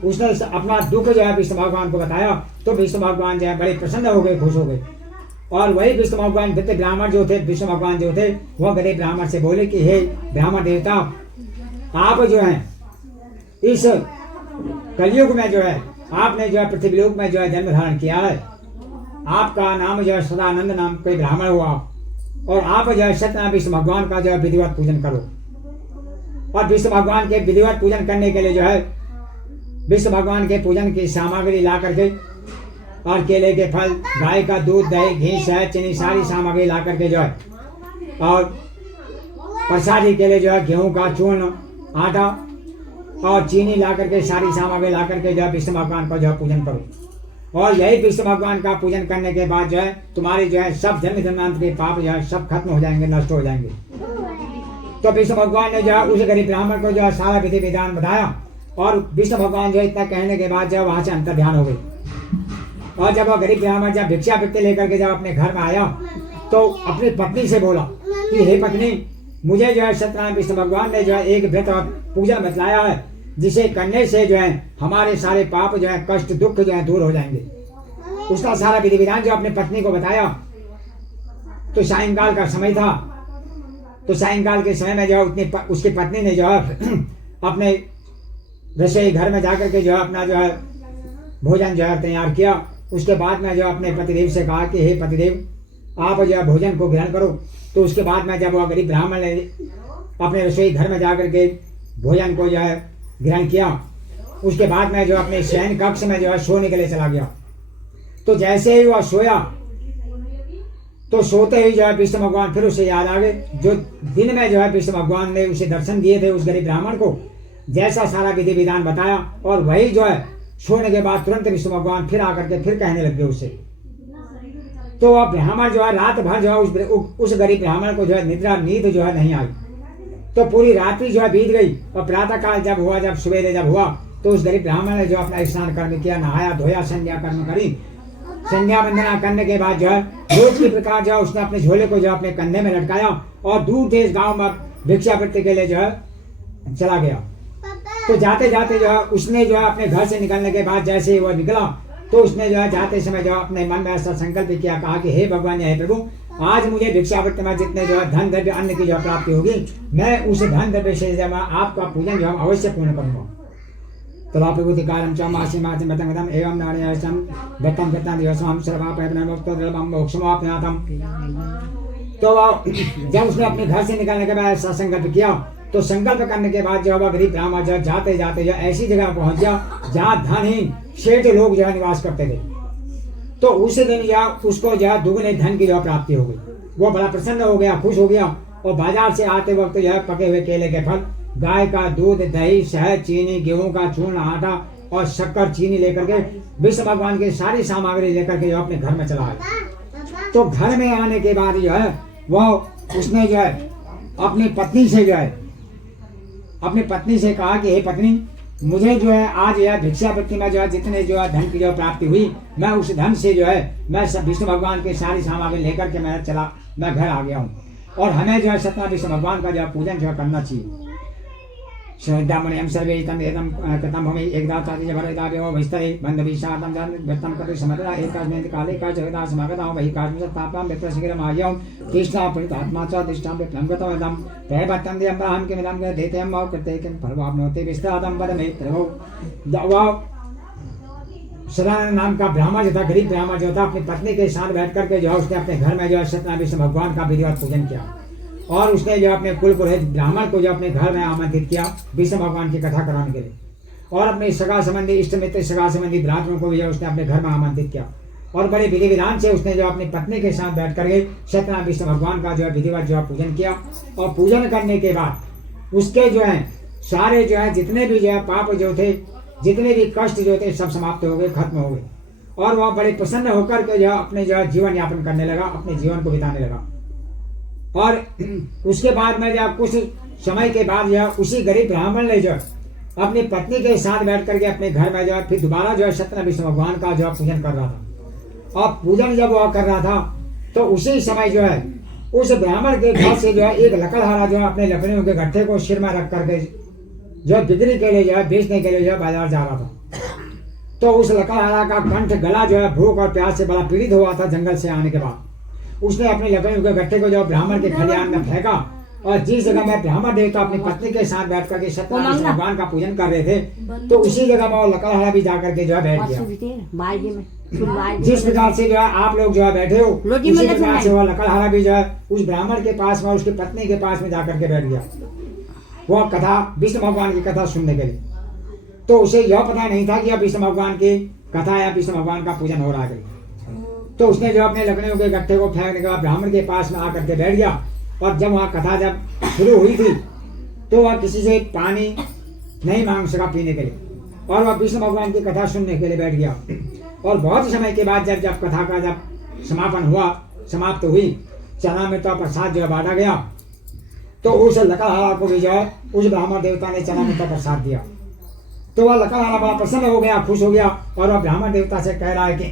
उसने अपना दुख जो है विष्णु भगवान को बताया तो विष्णु भगवान जो है बड़े प्रसन्न हो गए, खुश हो गए। और वही विष्णु भगवान वृद्ध ब्राह्मण जो थे, विष्णु भगवान जो थे, वह गरीब ब्राह्मण से बोले कि हे ब्राह्मण देवता, आप जो है इस कलयुग में जो है आपने जो है पृथ्वी लोक में जो है जन्म धारण किया है, आपका नाम जो है सदानंद नाम कोई ब्राह्मण हुआ और आप जो है सत्यनारायण विष्णु भगवान का जो है विधिवत पूजन करो। और विष्णु भगवान के विधिवत पूजन करने के लिए जो है विष्णु भगवान के पूजन की सामग्री ला करके और केले के फल, गाय का दूध, दही, घी, शहद, चीनी सारी सामग्री ला करके जो है, और प्रसादी के लिए जो है गेहूं का चूर्ण, आटा और चीनी ला करके सारी सामग्री ला करके जो है विष्णु भगवान का जो है पूजन करो। और यही विष्णु भगवान का पूजन करने के बाद जो है तुम्हारी जो है सब जन्म जन्मांतर के पाप जो है सब खत्म हो जाएंगे, नष्ट हो जाएंगे। तो विष्णु भगवान ने जो है उस गरीब ब्राह्मण को जो है सारा विधि विधान बताया, और विष्णु भगवान जो है इतना कहने के बाद जो है वहां से अंतर ध्यान हो गई। और जब वह गरीब ब्राह्मण जब भिक्षा वृत्ति लेकर के जब अपने घर में आया तो अपनी पत्नी से बोला कि हे पत्नी, मुझे जो है सत्यनारायण विष्णु भगवान ने जो है एक व्रत और पूजा बतलाया है, जिसे करने से जो है हमारे सारे पाप जो है, कष्ट दुख जो है दूर हो जाएंगे। उसका सारा विधि विधान जो अपनी पत्नी को बताया। तो सायंकाल का समय था, तो सायंकाल के समय में जो है उसकी पत्नी ने जो है अपने रसोई घर में जाकर के जो है अपना जो है भोजन जो है तैयार किया। उसके बाद में जो अपने पतिदेव से कहा कि हे पतिदेव, आप जो है भोजन को ग्रहण करो। तो उसके बाद में जब वह गरीब ब्राह्मण ने अपने रसोई घर में जाकर के भोजन को जो है ग्रहण किया, उसके बाद में जो अपने शयन कक्ष में जो है सोने के लिए चला गया। तो जैसे ही वह सोया तो सोते ही जो है विष्णु भगवान फिर उसे याद आ गए, जो दिन में जो है विष्णु भगवान ने उसे दर्शन दिए थे उस गरीब ब्राह्मण को, जैसा सारा विधि विधान बताया। और वही जो है सोने के बाद तुरंत विष्णु भगवान फिर आकर के फिर कहने लग गए उसे। तो वह ब्राह्मण जो है रात भर जो है उस गरीब ब्राह्मण को जो है नींद जो है नहीं आई। तो पूरी रात्रि जो है बीत गई, और प्रातः काल जब हुआ, जब सवेरे जब हुआ, तो उस गरीब ब्राह्मण ने जो अपना स्नान कर्म किया, नहाया धोया, संध्या कर्म करी। संध्या वंदना करने के बाद जो है रोज की प्रकार जो है उसने अपने झोले को जो अपने कंधे में लटकाया और दूर देश गांव में भिक्षावृत्ति के लिए जो है चला गया। तो जाते जाते जो है उसने जो है अपने घर से निकलने के बाद जैसे ही वो निकला तो उसने जो है जाते समय जो अपने मन में ऐसा संकल्प किया, कहा कि हे भगवान, हे प्रभु, आज मुझे भिक्षावृत्ति में जितने जो है धन द्रव्य अन्न की जो प्राप्ति होगी, मैं उस धन द्रव्य से जो है आपका पूजन जो है अवश्य पूर्ण करूंगा। तलापिकालं च मासी मतंगतम एवं नारायणं दत्तं दत्तं दिवसं सर्वापयनमोक्तोद्रवं मोक्षमाप्नुयातं। तो जब उसने अपने घर से निकलने के बाद ऐसा संकल्प किया, तो संकल्प करने के बाद जो वह गरीब ब्राह्मण जो जाते जाते जो ऐसी जगह पहुंच गया जहाँ धनहीन सेठ लोग जो है निवास करते थे। तो उस दिन जो उसको जो है दुगने धन की जो प्राप्ति हो गई। वो बड़ा प्रसन्न हो गया, खुश हो गया, और बाजार से आते वक्त जो है पके हुए केले के फल, गाय का दूध, दही, शहद, चीनी, गेहूं का चूर्ण, आटा और शक्कर, चीनी लेकर के विष्णु भगवान की सारी सामग्री लेकर के जो अपने घर में चला आया। तो घर में आने के बाद जो है वह उसने जो है अपनी पत्नी से कहा कि हे पत्नी, मुझे जो है आज यह भिक्षावृत्ति में जो है जितने जो है धन की जो प्राप्ति हुई, मैं उस धन से जो है मैं सब विष्णु भगवान की सारी सामग्री लेकर के मैं घर आ गया हूँ, और हमें जो है सत्यनारायण विष्णु भगवान का जो है पूजन जो है करना चाहिए। श्रद्धामणियं सर्वे इदं एदं कृतं भूमि एकदा चाति भरदाव्यो वैस्तरे बन्धविषादं व्यक्तं कति समतला एकस्मिन् काले का जगदा समागतां वहि कार्मसत्तापां विप्रशिखरमायं कृष्णा प्रणितात्मा च तिष्ठां विप्लं गतवदं प्रभत्तं दियम्बाहं किमिदं देतेयं मौ कृते किं फलवाप्नोति विस्तादं वद मे प्रभो। सदानंद नाम का ब्राह्मण जो था, गरीब ब्राह्मण जो था, अपनी पत्नी के साथ बैठ करके जो है उसने अपने घर में जो है सत्यनारायण विष्णु भगवान का विधिवत पूजन किया, और उसने जो अपने कुल पुरोहित ब्राह्मण को जो अपने घर में आमंत्रित किया विष्णु भगवान की कथा कराने के लिए, और अपने सगा संबंधी इष्ट मित्र सगा संबंधी भ्रातरों को भी उसने अपने घर में आमंत्रित किया, और बड़े विधि विधान से उसने जो अपनी पत्नी के साथ बैठ करके सत्यनारायण विष्णु भगवान का जो है विधिवत जो है पूजन किया। और पूजन करने के बाद उसके जो है सारे जो है जितने भी जो है पाप जो थे, जितने भी कष्ट जो थे, सब समाप्त हो गए, खत्म हो गए, और वह बड़े प्रसन्न होकर के जो अपने जो है जीवन यापन करने लगा, अपने जीवन को बिताने लगा। और उसके बाद में जब कुछ समय के बाद जो उसी गरीब ब्राह्मण ने जो अपनी पत्नी के साथ बैठ करके अपने घर में जो फिर दोबारा जो है सत्यनारायण विष्णु भगवान का जो पूजन कर रहा था। और पूजन जब वह कर रहा था तो उसी समय जो है उस ब्राह्मण के घर से जो है एक लकड़हारा जो है अपने लकड़ियों के गट्ठे को सिर में रख करके जो बिक्री के लिए जो है बेचने के लिए जो है बाजार जा रहा था। तो उस लकड़हारा का कंठ गला जो है भूख और प्यास से बड़ा पीड़ित हुआ था जंगल से आने के बाद। उसने अपने लकड़ियों के गट्ठे को जो ब्राह्मण के खलिहान में फेंका, और जिस जगह में ब्राह्मण देवता अपनी पत्नी के साथ बैठ करके सत्यनारायण भगवान का पूजन कर रहे थे, तो उसी जगह में वो लकड़हारा भी जाकर के जो है बैठ गया। जिस प्रकार से जो है आप लोग जो है बैठे हो, उसी प्रकार से वो लकड़हारा भी जो है उस ब्राह्मण के पास में, उसकी पत्नी के पास में जाकर के बैठ गया, वो कथा विष्णु भगवान की कथा सुनने के लिए। तो उसे यह पता नहीं था कि अब विष्णु भगवान की कथा या विष्णु भगवान का पूजन हो रहा है। तो उसने जो अपने लकड़ियों के गट्ठे को फेंकने के बाद ब्राह्मण के पास में आकर के बैठ गया। और जब वहाँ कथा जब शुरू हुई थी तो वह किसी से पानी नहीं मांग सका पीने के लिए, और वह विष्णु भगवान की कथा सुनने के लिए बैठ गया। और बहुत समय के बाद जब कथा का जब समापन हुआ, समाप्त हुई, चना में तो प्रसाद जो बांटा गया, तो उस लकड़हारा को भी जो है उस ब्राह्मण देवता ने चना में तो प्रसाद दिया। तो वह लकड़हारा बड़ा प्रसन्न हो गया, खुश हो गया, और वह ब्राह्मण देवता से कह रहा है कि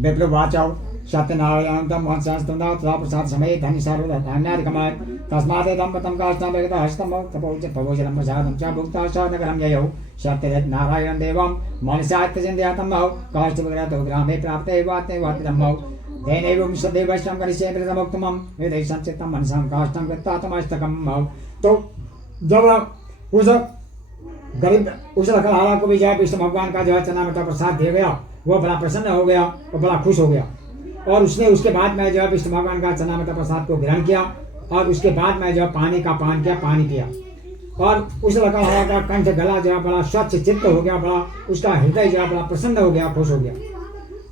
विप्रवाचौ सत्यनारायण तम वंशस्तम तथा प्रसाद समय धन सर्व धान्यादि कमाय तस्मात् तम पतम काष्टम वेद हस्तम तपोज भोजनम प्रसादम च भुक्ता च नगरम ययौ सत्य नारायण देवम मनसात्य चिंतयातम भव काष्ट वगैरह तो ग्रामे प्राप्ते वाते वातम भव देनेवं सदैवश्यं करिष्ये प्रथमोक्तमं वेदै संचितम मनसां काष्टं कृत्तातमस्तकं भव। तो जब उस गरीब उस लकड़हारा को भी जो है विष्णु भगवान का जो है चना में प्रसाद दिया गया, वह बड़ा प्रसन्न हो गया और बड़ा खुश हो गया। और उसने उसके बाद में जो है विष्णु भगवान का चना में प्रसाद को ग्रहण किया, और उसके बाद में जो है पानी का पान किया, पानी पिया। और उस लकड़हारा का कंठ गला जो है बड़ा स्वच्छ चित्त हो गया, बड़ा उसका हृदय जो है बड़ा प्रसन्न हो गया, खुश हो गया।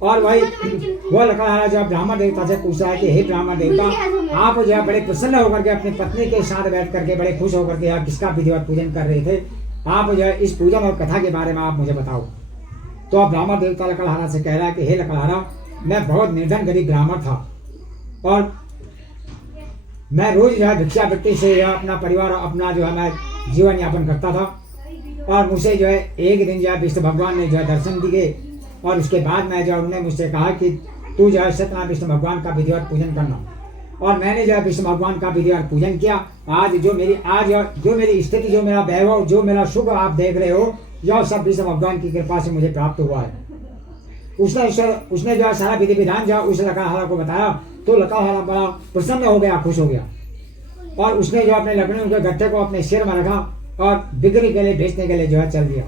और वही वह लकड़हारा जो ब्राह्मण देवता से पूछ रहा है कि हे ब्राह्मण देवता, आप जो है बड़े प्रसन्न होकर के अपनी पत्नी के साथ बैठ करके बड़े खुश होकर के आप किसका विधिवत पूजन कर रहे थे, आप जो है इस पूजन और कथा के बारे में आप मुझे बताओ। तो अब ब्राह्मण देवता लकड़हारा से कह रहा है कि हे लकड़हारा, मैं बहुत निर्धन गरीब ब्राह्मण था, और मैं रोज जो है भिक्षावृत्ति से अपना परिवार अपना जो है मैं जीवन यापन करता था। और मुझे जो है एक दिन जो है विष्णु भगवान ने जो है दर्शन दिए, और उसके बाद में जो उन्होंने मुझसे कहा कि तू जो है सत्यनारायण विष्णु भगवान का विधिवत पूजन करना। और मैंने जो है विष्णु भगवान का विधिवत पूजन किया। आज जो मेरी स्थिति, जो मेरा वैभव, जो मेरा सुख आप देख रहे हो, यह सब विष्णु भगवान की कृपा से मुझे प्राप्त हुआ है। उसने जो है सारा विधि विधान जो उस लकड़हारा को बताया, तो लकड़हारा बड़ा प्रसन्न हो गया, खुश हो गया। और उसने जो अपने लकड़ियों के गट्ठे को अपने सिर में रखा और बिक्री के लिए बेचने के लिए जो है चल दिया।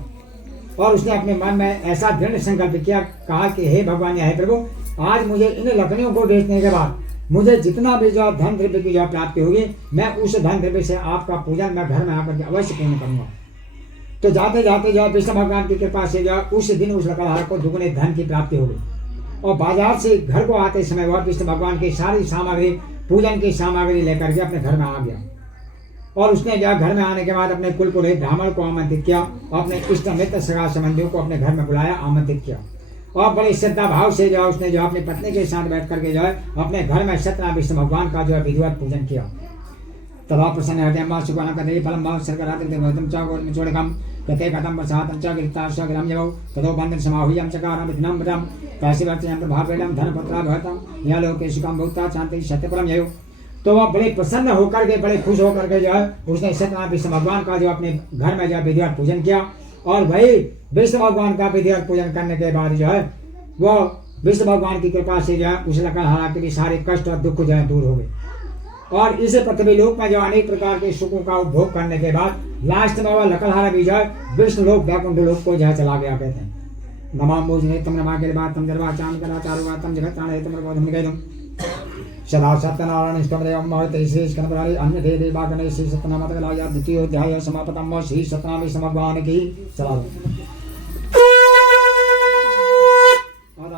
और उसने अपने मन में ऐसा दृढ़ संकल्प किया, कहा कि हे भगवान या हे प्रभु, आज मुझे इन लकड़ियों को बेचने के बाद मुझे जितना भी जो धन द्रव्य की जो प्राप्ति होगी, मैं उस धन द्रव्य से आपका पूजन मैं घर में आकर के अवश्य पूर्ण करूंगा। तो जाते जाते जो विष्णु भगवान की कृपा से जो उस दिन उस लकड़हारे को दुगने धन की प्राप्ति हो गई। और बाजार से घर को आते समय वह विष्णु भगवान की सारी सामग्री, पूजन की सामग्री लेकर के अपने घर में आ गया। और उसने जो घर में आने के बाद अपने कुल पुरोहित ब्राह्मण को आमंत्रित किया, अपने इष्ट मित्र सगा संबंधियों को अपने घर में बुलाया, आमंत्रित किया। और बड़े श्रद्धा भाव से जो उसने जो अपनी पत्नी के साथ बैठ करके जो है अपने घर में सत्यनारायण विष्णु भगवान का जो है विधिवत पूजन किया। तदा प्रसन्न हृदय सुगण कदे फलम भाव सर्गरातिम च चोड़कम कते कथम प्रसादम च गिरिताश ग्राम यवौ तदो बंधन समाहुयम चकारम विघ्नं वदम काशीवर्तयं प्रभावेदं धनपत्रा भवतम या लोके सुखम भुक्ता शांति सत्यपरम ययौ। तो वह बड़े प्रसन्न होकर के, बड़े खुश होकर के जो है उसने सत्यनारायण विष्णु भगवान का जो अपने घर में जो है विधिवत पूजन किया। और वही विष्णु भगवान का विधिवत पूजन करने के बाद जो है वो विष्णु भगवान की कृपा से जो है उस लकड़हारा के भी सारे कष्ट और दुख जो है दूर हो गए। और इस पृथ्वी लोक में जो अनेक प्रकार के सुखों का उपभोग करने के बाद लास्ट में वह लकड़हारा भी जो है विष्णु लोक वैकुंठ लोक को जो है चला गया। कहते हैं नमाम मोजने तम नमा के बाद तम दरबार चांद करा चारुवा तम जगत प्राण तम बोधम गयम सदा सत्यनारायण स्तोत्रम महते श्री कनपरारी अन्य दे देवा गणेश श्री सत्यनाम तगलाया द्वितीय अध्याय समापतम श्री सत्यनारायण विष्णु भगवान की सलाम।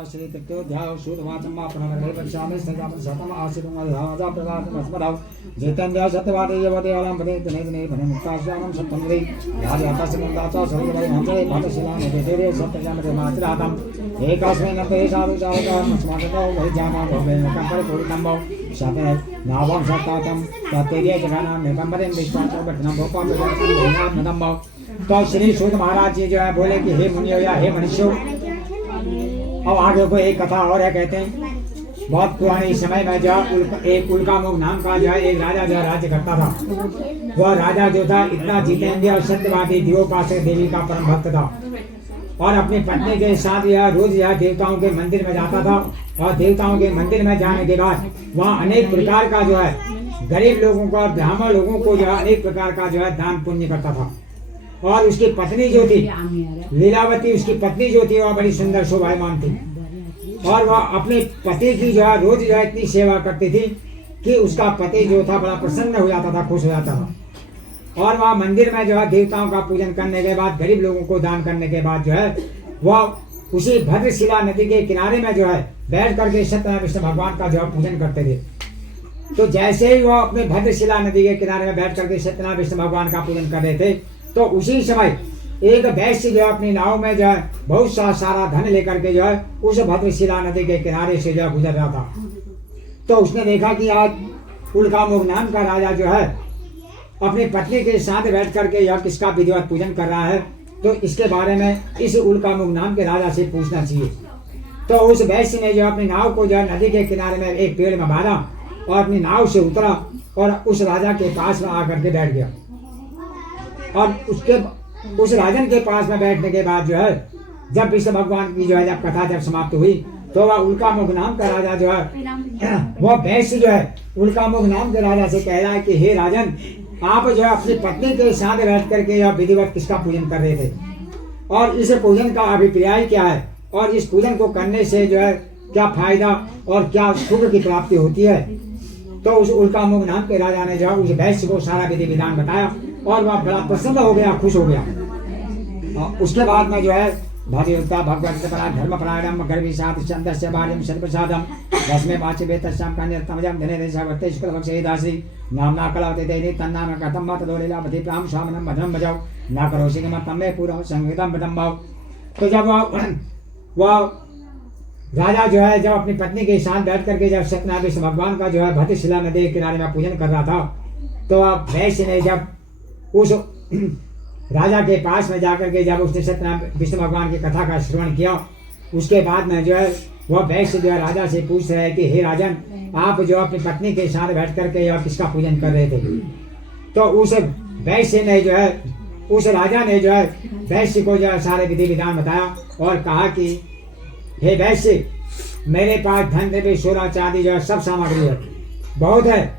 श्री तत्वोध्याय सूतवाचम अपनमरे वक्षामि संजापन सतम आसितम अधाजा प्रदातम अस्मदाव जैतन्य सत्यवादे यवते आलम पदे तने तने भने मुक्ताश्यामं सत्यमरे याजाता समन्दाता सर्वदय हंसरे भटशिलां देदेरे सत्यजामरे मात्रातम एकस्मै नते साधु साधु स्मारतो वै जामा भवे कंपर पूर्णम्बो सते नावं सत्तातम ततेरिय जगनाम निकंबरे विश्वासो बटनम भोपाल जगन्नाथ नदम्बो। तो श्री सूत महाराज जी जो है बोले कि हे मुनियो या हे मनुष्यों, अब आगे को एक कथा और है। कहते हैं बहुत पुराने समय में जो एक उल्कामुख नाम का जो है एक राजा जो राज्य करता था। वह राजा जो था इतना जितेंद्रिय और सत्यवादी देवोपासक देवी का परम भक्त था, और अपनी पत्नी के साथ यह रोज यह देवताओं के मंदिर में जाता था। और देवताओं के मंदिर में जाने के बाद वहाँ अनेक प्रकार का जो है गरीब लोगों को, ब्राह्मण लोगों को जो है अनेक प्रकार का जो है दान पुण्य करता था। और उसकी पत्नी जो थी लीलावती, उसकी पत्नी जो थी वह बड़ी सुंदर शोभायमान थी। और वह अपने पति की जो है रोज जो है इतनी सेवा करती थी कि उसका पति जो था बड़ा प्रसन्न हो जाता था, खुश हो जाता था। और वह मंदिर में जो है देवताओं का पूजन करने के बाद, गरीब लोगों को दान करने के बाद जो है वह उसी भद्रशिला नदी के किनारे में जो है बैठ करके सत्यनारायण विष्णु भगवान का जो है पूजन करते थे। तो जैसे ही वह अपने भद्रशिला नदी के किनारे में बैठ करके सत्यनारायण विष्णु भगवान का पूजन कर रहे थे, तो उसी समय एक वैश्य जो है अपनी नाव में जो है बहुत सारा धन लेकर के जो है उस भद्रशिला नदी के किनारे से जो है गुजर रहा था। तो उसने देखा कि आज उल्कामुख नाम का राजा जो है अपनी पत्नी के साथ बैठ करके यह किसका विधिवत पूजन कर रहा है, तो इसके बारे में इस उल्कामुख नाम के राजा से पूछना चाहिए। तो उस वैश्य ने जो अपनी नाव को जो है नदी के किनारे में एक पेड़ में बांधा और अपनी नाव से उतरा और उस राजा के पास में आकर के बैठ गया। और उस राजन के पास में बैठने के बाद जो है जब विष्णु भगवान की जो है जब कथा जब समाप्त हुई, तो वह उल्कामुख नाम का राजा जो है वह वैश्य जो है उल्कामुख नाम के राजा से कह रहा है कि हे राजन, आप जो है अपनी पत्नी के साथ बैठ करके यह विधिवत किसका पूजन कर रहे थे, और इस पूजन का अभिप्राय क्या है, और इस पूजन को करने से जो है क्या फायदा और क्या सुख की प्राप्ति होती है। तो उस उल्कामुख नाम के राजा ने जो है उस वैश्य को सारा विधि विधान बताया और वह बड़ा प्रसन्न हो गया, खुश हो गया। और उसके बाद में जो है भागवता भगवत परा धर्म परायणम गर्भी सात चंदस्य भार्यम सर्वप्रसादम दसमे वाचे वेतस्याम कन्यतमजम धने देशवत्ते शुक्लवक्षे दासी नामना कलावते देहि तन्नाम कथम मत दोलीला मति प्राम स्वामनम भद्रम भजौ ना करोसि कि मत तमे पूरा संगीतम बदम भाव। तो जब वह राजा जो है जब अपनी पत्नी के साथ बैठ करके जब सत्यनारायण विष्णु भगवान का जो है भद्रशिला नदी के किनारे में पूजन कर रहा था, तो अब वैश्य ने जब उस राजा के पास में जाकर के जब उसने सत्यनारायण विष्णु भगवान की कथा का श्रवण किया, उसके बाद में जो है वह वैश्य जो है राजा से पूछ रहे हैं कि हे राजन, आप जो अपनी पत्नी के साथ बैठ करके यह किसका पूजन कर रहे थे। तो उस वैश्य ने जो है उस राजा ने जो है वैश्य को जो है सारे विधि विधान बताया और कहा कि हे वैश्य, मेरे पास धन देवी सोना चांदी जो है सब सामग्री है, बहुत है,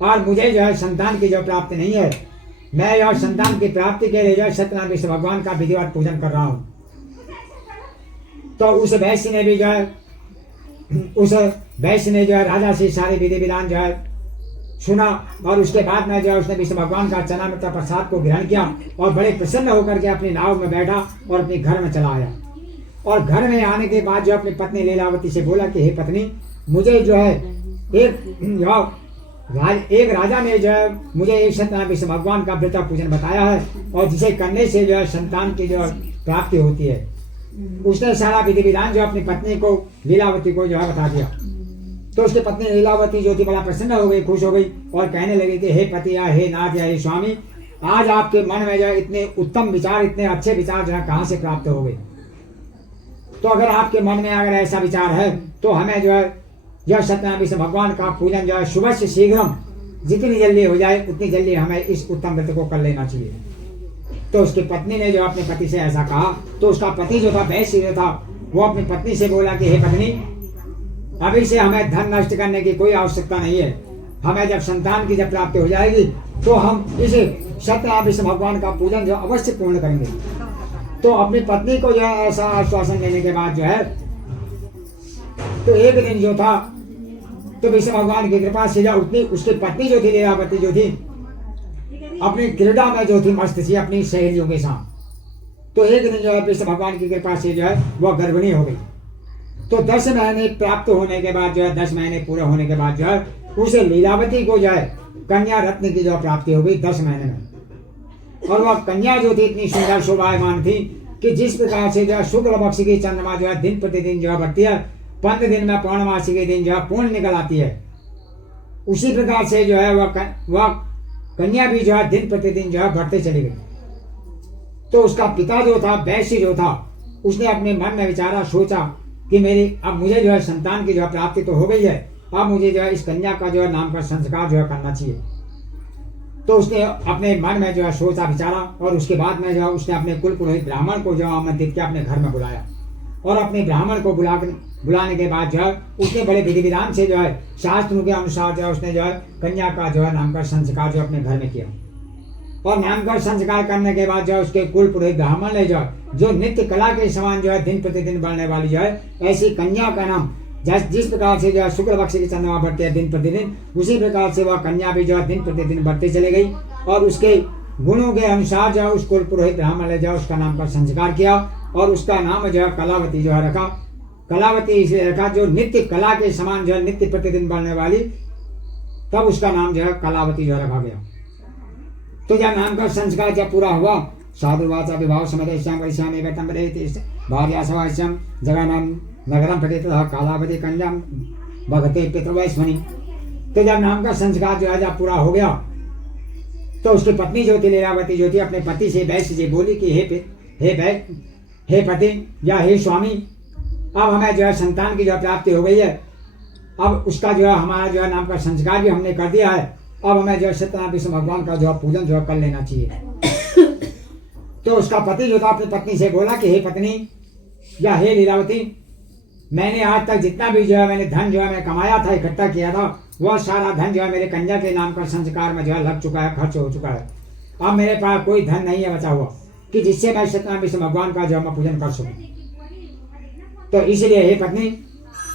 और मुझे जो है संतान की जो प्राप्ति नहीं है। मैं यह संतान की प्राप्ति के लिए जो है सत्यनारायण विष्णु भगवान का विधिवत पूजन कर रहा हूँ। तो उस वैश्य ने भी जो है राजा से सारे विधि विधान जो है सुना, और उसके बाद में जो है उसने विष्णु भगवान का चरणामृत प्रसाद को ग्रहण किया और बड़े प्रसन्न होकर के अपनी नाव में बैठा और अपने घर में चला आया। और घर में आने के बाद जो अपनी पत्नी लीलावती से बोला कि हे पत्नी, मुझे जो है एक राजा ने जो है मुझे एक सत्यनारायण विष्णु भगवान का व्रत पूजन बताया है, और जिसे करने से जो है संतान की जो प्राप्ति होती है। उसने सारा विधि विधान जो अपनी पत्नी को लीलावती को जो है बता दिया। तो उसकी पत्नी लीलावती जो थी बड़ा प्रसन्न हो गई, खुश हो गई और कहने लगी कि हे पति या हे नाथ या हे स्वामी, आज आपके मन में जो है इतने उत्तम विचार, इतने अच्छे विचार जो है कहाँ से प्राप्त हो गए। तो अगर आपके मन में अगर ऐसा विचार है तो हमें जो है यह सत्यनारायण विष्णु भगवान का पूजन जो है सुबह से शीघ्र जितनी जल्दी हो जाए उतनी जल्दी हमें इस उत्तम व्रत को कर लेना चाहिए। तो उसकी पत्नी ने जो अपनी पति से ऐसा कहा, तो उसका पति जो था वैश्य जो था वो अपनी पत्नी से बोला कि हे पत्नी, अभी से हमें धन नष्ट करने की कोई आवश्यकता नहीं है। हमें जब संतान की जब प्राप्ति हो जाएगी तो हम इस सत्यनारायण विष्णु भगवान का पूजन जो अवश्य पूर्ण करेंगे। तो अपनी पत्नी को जो है ऐसा आश्वासन देने के बाद जो है तो एक दिन जो था तो विष्णु भगवान की कृपा से जो उतनी उसकी पत्नी जो थी लीलावती जो थी अपनी क्रीड़ा में जो थी मस्त थी अपनी सहेलियों के साथ। तो एक दिन जो है विष्णु भगवान की कृपा से जो है वह गर्भिणी हो गई। तो 10 महीने प्राप्त होने के बाद जो है 10 महीने पूरे होने के बाद जो है उसे लीलावती को जो है कन्या रत्न की जो प्राप्ति हो गई 10 महीने में। और वह कन्या जो थी इतनी सुंदर शोभायमान थी कि जिस प्रकार से जो है शुक्ल पक्ष की चंद्रमा जो है दिन प्रतिदिन जो है बढ़ती है, 15 दिन में पौर्णमासी के दिन जो है पूर्ण निकल आती है, उसी प्रकार से जो है वह कन्या भी जो है दिन प्रतिदिन जो है बढ़ते चली गई। तो उसका पिता जो था वैश्य जो था उसने अपने मन में विचारा, सोचा कि मेरी अब मुझे जो है संतान की जो है प्राप्ति तो हो गई है, अब मुझे जो है इस कन्या का जो है नाम का संस्कार जो है करना चाहिए। तो उसने अपने मन में जो है सोचा विचारा और उसके बाद में जो है उसने अपने कुल पुरोहित ब्राह्मण को जो आमंत्रित किया, अपने घर में बुलाया और अपने ब्राह्मण को बुलाने के बाद जो है उसने बड़े विधि विधान से जो है शास्त्रों के अनुसार जो है उसने जो है कन्या का जो है नामकरण संस्कार जो अपने घर में किया। और नामकरण संस्कार करने के बाद जो है उसके कुल पुरोहित ब्राह्मण ने जो नित्य कला के समान जो है दिन प्रतिदिन बढ़ने वाली जो है ऐसी कन्या का नाम जिस प्रकार से जो है शुक्ल पक्ष की चंद्रमा बढ़ती है दिन प्रतिदिन, उसी प्रकार से वह कन्या भी जो है दिन प्रतिदिन बढ़ती चली गई। और उसके गुणों के अनुसार जो उस कुल पुरोहित ब्राह्मण ने जो उसका नाम का संस्कार किया और उसका नाम जो है कलावती जो है रखा। कलावती इसलिए रखा जो नित्य कला के समान जो है नित्य प्रतिदिन बढ़ने वाली, तब उसका नाम जो है कलावती जो रखा गया। तो जब नाम का संस्कार जब पूरा हुआ, साधुवाचा विवाह समदेश्याम वैश्याम एकतम भार्या सवाश्याम जगन्नाम नगरम प्रतितः कालावती कन्याम भगते पितृवैश्वनी। तो जब नाम का संस्कार जो है जब पूरा हो गया, तो उसकी पत्नी जो थी लीलावती जो थी अपने पति से वैश्य जी बोली कि हे पति या हे स्वामी, अब हमें जो है संतान की जो प्राप्ति हो गई है, अब उसका जो है हमारा जो है नाम का संस्कार भी हमने कर दिया है, अब हमें जो है सत्यनारायण विष्णु भगवान का जो है पूजन जो है कर लेना चाहिए। तो उसका पति जो था अपनी पत्नी से बोला कि हे पत्नी या हे लीलावती, मैंने आज तक जितना भी जो है मैंने धन जो है मैं कमाया था, इकट्ठा किया था, वह सारा धन जो है मेरे कन्या के नाम का संस्कार में जो है लग चुका है, खर्च हो चुका है। अब मेरे पास कोई धन नहीं है बचा हुआ कि जिससे मैं सत्यनारायण विष्णु भगवान का जो है मैं पूजन कर सकूं। तो इसलिए हे पत्नी,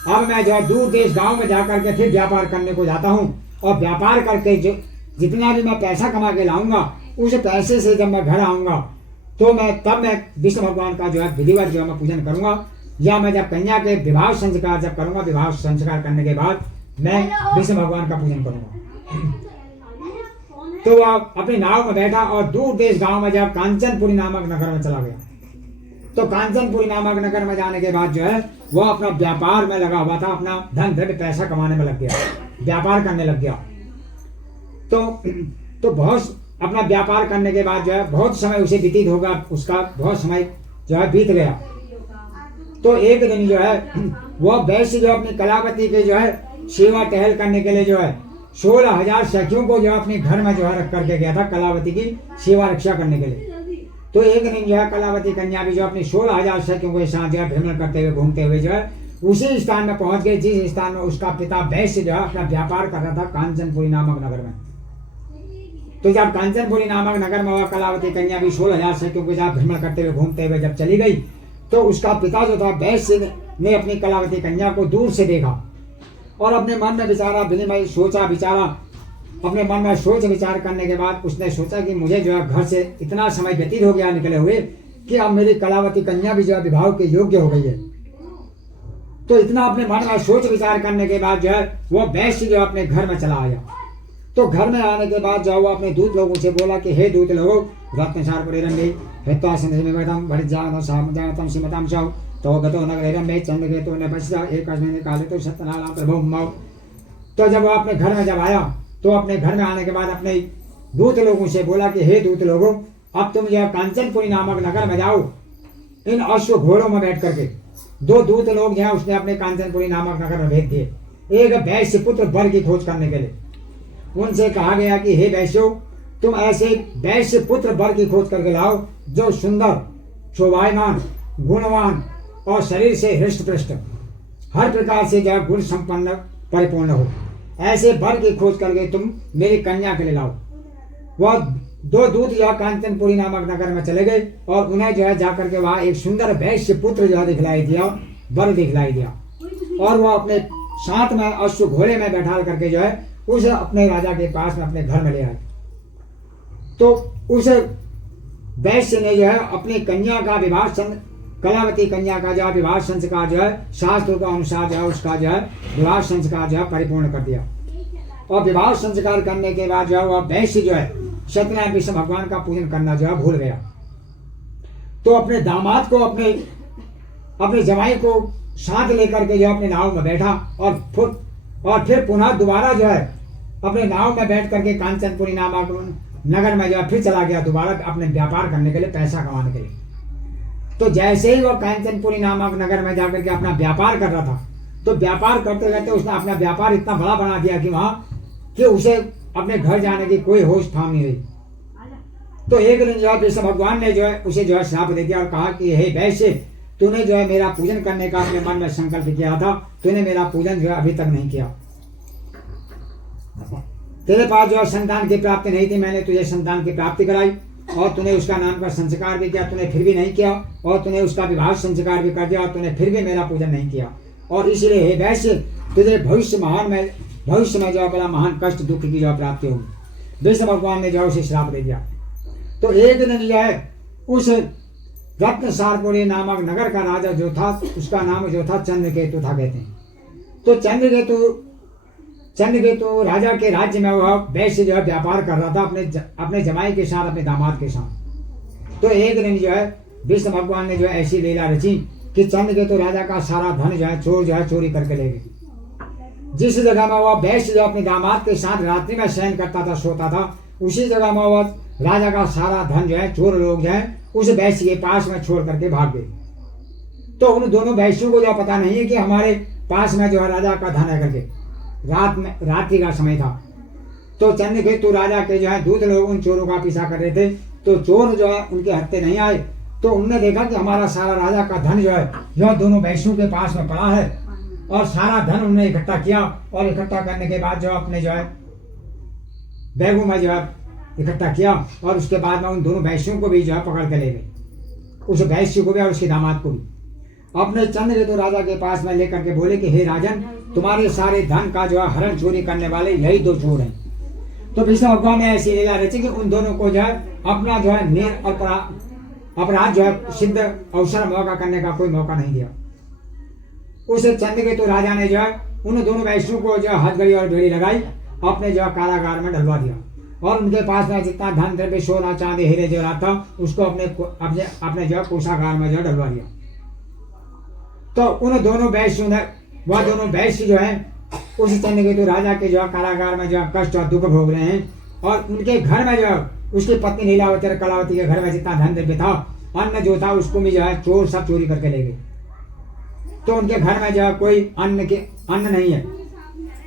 अब मैं जो है दूर देश गांव में जाकर के फिर व्यापार करने को जाता हूँ, और व्यापार करके जो जितना भी मैं पैसा कमा के लाऊंगा, उस पैसे से जब मैं घर आऊंगा तो मैं विष्णु भगवान का जो है विधिवत जो है मैं पूजन करूंगा, या मैं जब कन्या के विवाह संस्कार जब करूंगा, विवाह संस्कार करने के बाद मैं विष्णु भगवान का पूजन करूंगा। तो वह अपनी नाव में बैठा और दूर देश गांव में जब कांचनपुरी नामक नगर में चला गया। तो कांचनपुरी नामक नगर में जाने के बाद जो है वह अपना व्यापार में लगा हुआ था, अपना धन द्रव्य पैसा कमाने में लग गया, व्यापार करने लग गया। तो बहुत अपना व्यापार करने के बाद जो है बहुत समय उसे व्यतीत होगा, उसका बहुत समय जो है बीत गया। तो एक दिन जो है वह वैश्य जो अपनी कलावती के जो है सेवा टहल करने के लिए जो है 16,000 सखियों को जो अपने घर में जो है रख करके गया था कलावती की सेवा रक्षा करने के लिए। तो एक दिन जो है कलावती कन्या भी जो अपनी 16,000 सखियों के साथ जो है भ्रमण करते हुए घूमते हुए जो है उसी स्थान में पहुंच गए जिस स्थान में उसका पिता वैश्य जो है अपना व्यापार कर रहा था, कांचनपुरी नामक नगर में। तो जब कांचनपुरी नामक नगर में वह कलावती कन्या भी 16,000 सखियों के साथ भ्रमण करते हुए घूमते हुए जब चली गई, तो उसका पिता जो था वैश्य ने अपनी कलावती कन्या को दूर से देखा और अपने मन में विचारा विनिमय सोचा विचारा, अपने मन में सोच विचार करने के बाद उसने सोचा कि मुझे जो है घर से इतना समय व्यतीत हो गया निकले हुए कि अब मेरी कलावती कन्या भी जो है विवाह के योग्य हो गई है। तो इतना अपने मन में सोच विचार करने के बाद जो है वो वैश्य जो अपने घर में चला आया। तो घर में आने के बाद जो वो अपने दूत लोगों से बोला कि हे दूत लोगों, रत्नसार परिरंगे हेत्वा संधि बड़े जानो सामजानतम सीमताम शव तो गतो नगरम में चंद्रकेतु ने पश्चा एकस्मिन् काले तो सत्यनारायण प्रभु मौ। तो जब वो अपने घर में जब आया, तो अपने घर में आने के बाद अपने दूत लोगों से बोला कि हे दूत लोगों, अब तुम जो कांचनपुरी नामक नगर में जाओ, इन अश्व घोड़ों में बैठ करके। दो दूत लोग जो उसने अपने कांचनपुरी नामक नगर में भेज दिए, एक वैश्य पुत्र वर की खोज करने के लिए। उनसे कहा गया कि हे वैश्यो, तुम ऐसे वैश्य पुत्र वर की खोज करके लाओ जो सुंदर, शोभायमान, गुणवान और शरीर से हृष्ट पृष्ट, हर प्रकार से जो गुण संपन्न परिपूर्ण हो, ऐसे वर की खोज करके तुम मेरी कन्या के लिए लाओ। वह दो दूत जो कांचनपुरी नामक नगर में चले गए और उन्हें जो है जाकर के वहां एक सुंदर वैश्य पुत्र जो है दिखलाई दिया, वर दिखलाई दिया, और वह अपने साथ में अश्व घोड़े में बैठा करके जो है उसे अपने राजा के पास में अपने घर में ले आए। तो उस वैश्य ने जो है अपनी कन्या का विवाह, कलावती कन्या का जो विवाह संस्कार जो है शास्त्रों के अनुसार जो है उसका जो है विवाह संस्कार जो है परिपूर्ण कर दिया। और विवाह संस्कार करने के बाद जो है वह वैश्य जो है सत्यनारायण विष्णु भगवान का पूजन करना जो है भूल गया। तो अपने दामाद को अपने जवाई को साथ लेकर के जो अपने नाव में बैठा और फिर पुनः दोबारा जो है अपने नाव में बैठ करके कांचनपुरी नामक नगर में जो है फिर चला गया दोबारा अपने व्यापार करने के लिए, पैसा कमाने के लिए। तो जैसे ही वो कांचनपुरी नामक नगर में जाकर के अपना व्यापार कर रहा था, तो व्यापार करते करते उसने अपना व्यापार इतना बड़ा बना दिया कि वहां कि उसे अपने घर जाने की कोई होश थाम नहीं रही। तो एक दिन जो है विष्णु भगवान ने जो है उसे जो है श्राप दे दिया और कहा कि हे वैश्य, तूने जो है मेरा पूजन करने का अपने मन में संकल्प किया था, तूने मेरा पूजन जो है अभी तक नहीं किया। तेरे पास जो है संतान की प्राप्ति नहीं थी, मैंने तुझे संतान की प्राप्ति कराई और तूने उसका नाम का संस्कार भी किया, तूने फिर भी नहीं किया, और तूने उसका विवाह संस्कार भी कर दिया और तूने फिर भी मेरा पूजन नहीं किया। और इसलिए हे वैश्य, तुझे भविष्य में जो बड़ा महान कष्ट दुख की जो प्राप्ति होगी। विष्णु भगवान ने जो उसे श्राप दे दिया। तो एक दिन जो है उस रत्नसारपुरी नामक नगर का राजा जो था, उसका नाम जो था चंद्रकेतु था कहते हैं। तो चंद्रकेतु राजा के राज्य में वह वैश्य जो है व्यापार कर रहा था अपने जमाई के साथ, अपने दामाद के साथ। तो एक दिन जो है विष्णु भगवान ने जो है ऐसी लीला रची कि चंद्रकेतु राजा का सारा धन जो है चोरी करके ले गए। जिस जगह में वह वैश्य जो अपने दामाद के साथ रात्रि में शयन करता था, सोता था, उसी जगह में वह राजा का सारा धन जो है चोर लोग जो है उस वैश्य के पास में छोड़ करके भाग गए। तो उन दोनों वैश्यों को जो पता नहीं है कि हमारे पास में जो है राजा का धन है करके। रात्रि का समय था। तो चंद्रकेतु राजा के जो है दूत लोग उन चोरों का पीछा कर रहे थे। तो चोर जो है उनके हत्थे नहीं आए। तो उनने देखा कि हमारा सारा राजा का धन जो है यह दोनों वैश्यों के पास में पड़ा है, और सारा धन उन्होंने इकट्ठा किया। और इकट्ठा करने के बाद जो अपने जो है बैगों में जो है इकट्ठा किया, और उसके बाद में उन दोनों वैश्यों को भी जो है पकड़ के ले गए, उस वैश्य को भी और उसके दामाद को भी। अपने चंद्रकेतु राजा के पास में लेकर के बोले कि हे राजन, तुम्हारे सारे धन का जो है हरण चोरी करने वाले यही दो चोर हैं। तो विष्णु भगवान ने ऐसी लीला रची कि उन दोनों को जो है अपना जो है नेर अपराध जो है सिद्ध अवसर मौका करने का कोई मौका नहीं दिया। उस चंद्रकेतु राजा ने जो है उन दोनों वैश्यों को जो हथकड़ी और बेड़ी लगाई, अपने जो है कारागार में डलवा दिया, और उनके पास में जितना धन द्रव्य सोना चांदी हीरे जेवरात था उसको अपने जो है कोषागार में जो डलवा दिया। तो उन दोनों वैश्यों ने, वह दोनों वैश्य जो है उस चंद्रकेतु राजा के जो है कारागार में जो है कष्ट और दुख भोग रहे हैं, और उनके घर में जो है उसकी पत्नी लीलावती और कलावती के घर में जितना धन द्रव्य था, अन्न जो था, उसको भी जो है चोर सब चोरी करके ले गए। तो उनके घर में जो है कोई अन्न नहीं है,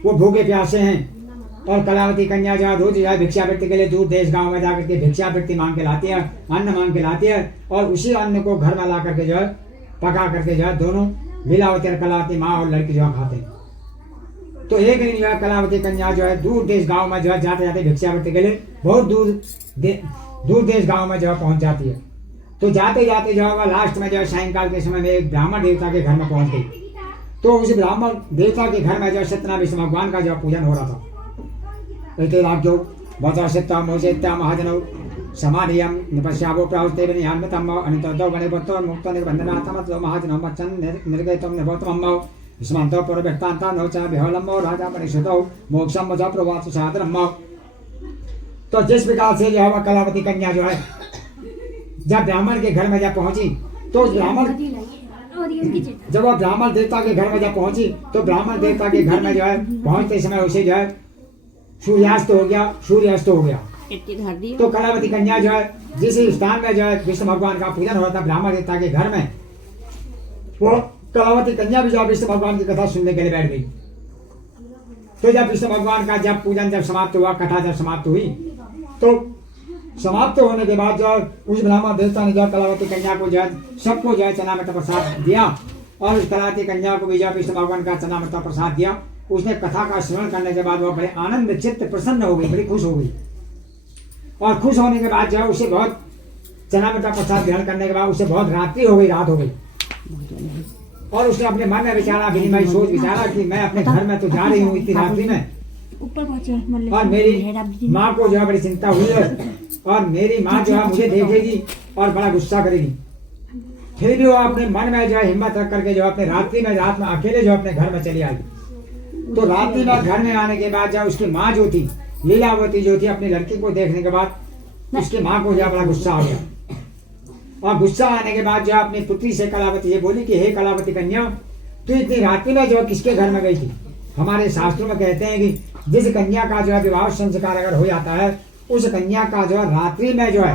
वो भूखे प्यासे हैं। और कलावती कन्या जो रोज जो है भिक्षावृत्ति के लिए दूर देश गांव में जाकर के भिक्षावृत्ति मांग के लाती है, अन्न मांग के लाती है, और उसी अन्न को घर में ला करके जो है पका करके जो है दोनों लीलावती और कलावती माँ और लड़की जो है खाते हैं। तो एक दिन जो है कलावती कन्या जो है दूर देश गांव में जो है जाते जाते भिक्षावृत्ति के लिए बहुत दूर देश गांव में जो है पहुंच जाती है। तो जाते जाते जो है लास्ट में जो है सायंकाल के समय में एक ब्राह्मण देवता के घर में पहुंच गई। तो उस ब्राह्मण देवता के घर में जो सत्यनारायण विष्णु भगवान का जो पूजन हो रहा था। महाजनौ समाधियम निपश्यावो प्राहुस्तेव निहान्वितम अनितौ वनिपत्तो मुक्तो निर्बन्धनातमतो महाजनौ मच्चन् निर्गयितं निभोतमम्मौ स्मन्तो पुरव्यक्तान्ता नो च विहलम्मो राजा परिषदौ मोक्षं च प्रवास साधनम्मौ। तो जिस प्रकार से जो है कलावती कन्या जो है जब ब्राह्मण के घर में जब पहुंची, तो जब वह ब्राह्मण देवता के घर में जब पहुंची, तो ब्राह्मण देवता के घर में जो है पहुंचते समय उसे जो है सूर्यास्त हो गया। तो कलावती कन्या जो है जिस स्थान में जो है विष्णु भगवान का पूजन हो रहा था ब्राह्मण देवता के घर में, वो कलावती कन्या भी जो विष्णु भगवान की कथा सुनने के लिए बैठ गई। तो जब विष्णु भगवान का जब पूजन जब समाप्त हुआ, कथा जब समाप्त हुई, तो समाप्त होने के बाद जो उस ब्राह्मण देवता ने जो कलावती कन्या को जो है सबको जो है चना मृत प्रसाद दिया, और उस कलावती कन्या को भी जो विष्णु भगवान का चना मृत प्रसाद दिया। उसने कथा का श्रवण करने के बाद वह बड़े आनंद चित्त प्रसन्न हो गई, बड़ी खुश हो गई। और खुश होने के बाद जो है उसे बहुत चना मृत प्रसाद ग्रहण करने के बाद उसे बहुत रात्रि हो गई, रात हो गई, और उसने अपने मन में विचारा विचारा कि मैं अपने घर में तो जा रही हूँ इतनी रात्रि में, और मेरी माँ को जो है बड़ी चिंता हुई है, और मेरी माँ जो है मुझे देखेगी और बड़ा गुस्सा करेगी। फिर भी वो अपने मन में जो है हिम्मत रख करके जो अपने रात में अकेले जो अपने घर में चली आई। तो रात्रि में घर में आने के बाद जब उसकी माँ जो थी लीलावती जो थी, अपनी लड़की को देखने के बाद उसकी माँ को जो बड़ा गुस्सा आ गया, और गुस्सा आने के बाद जो अपनी पुत्री से कलावती ये बोली कि हे कलावती कन्या, तू इतनी रात्रि में जो किसके घर में गई थी? हमारे शास्त्रों में कहते हैं कि जिस कन्या का जो है विवाह संस्कार अगर हो जाता है, उस कन्या का जो है रात्रि में जो है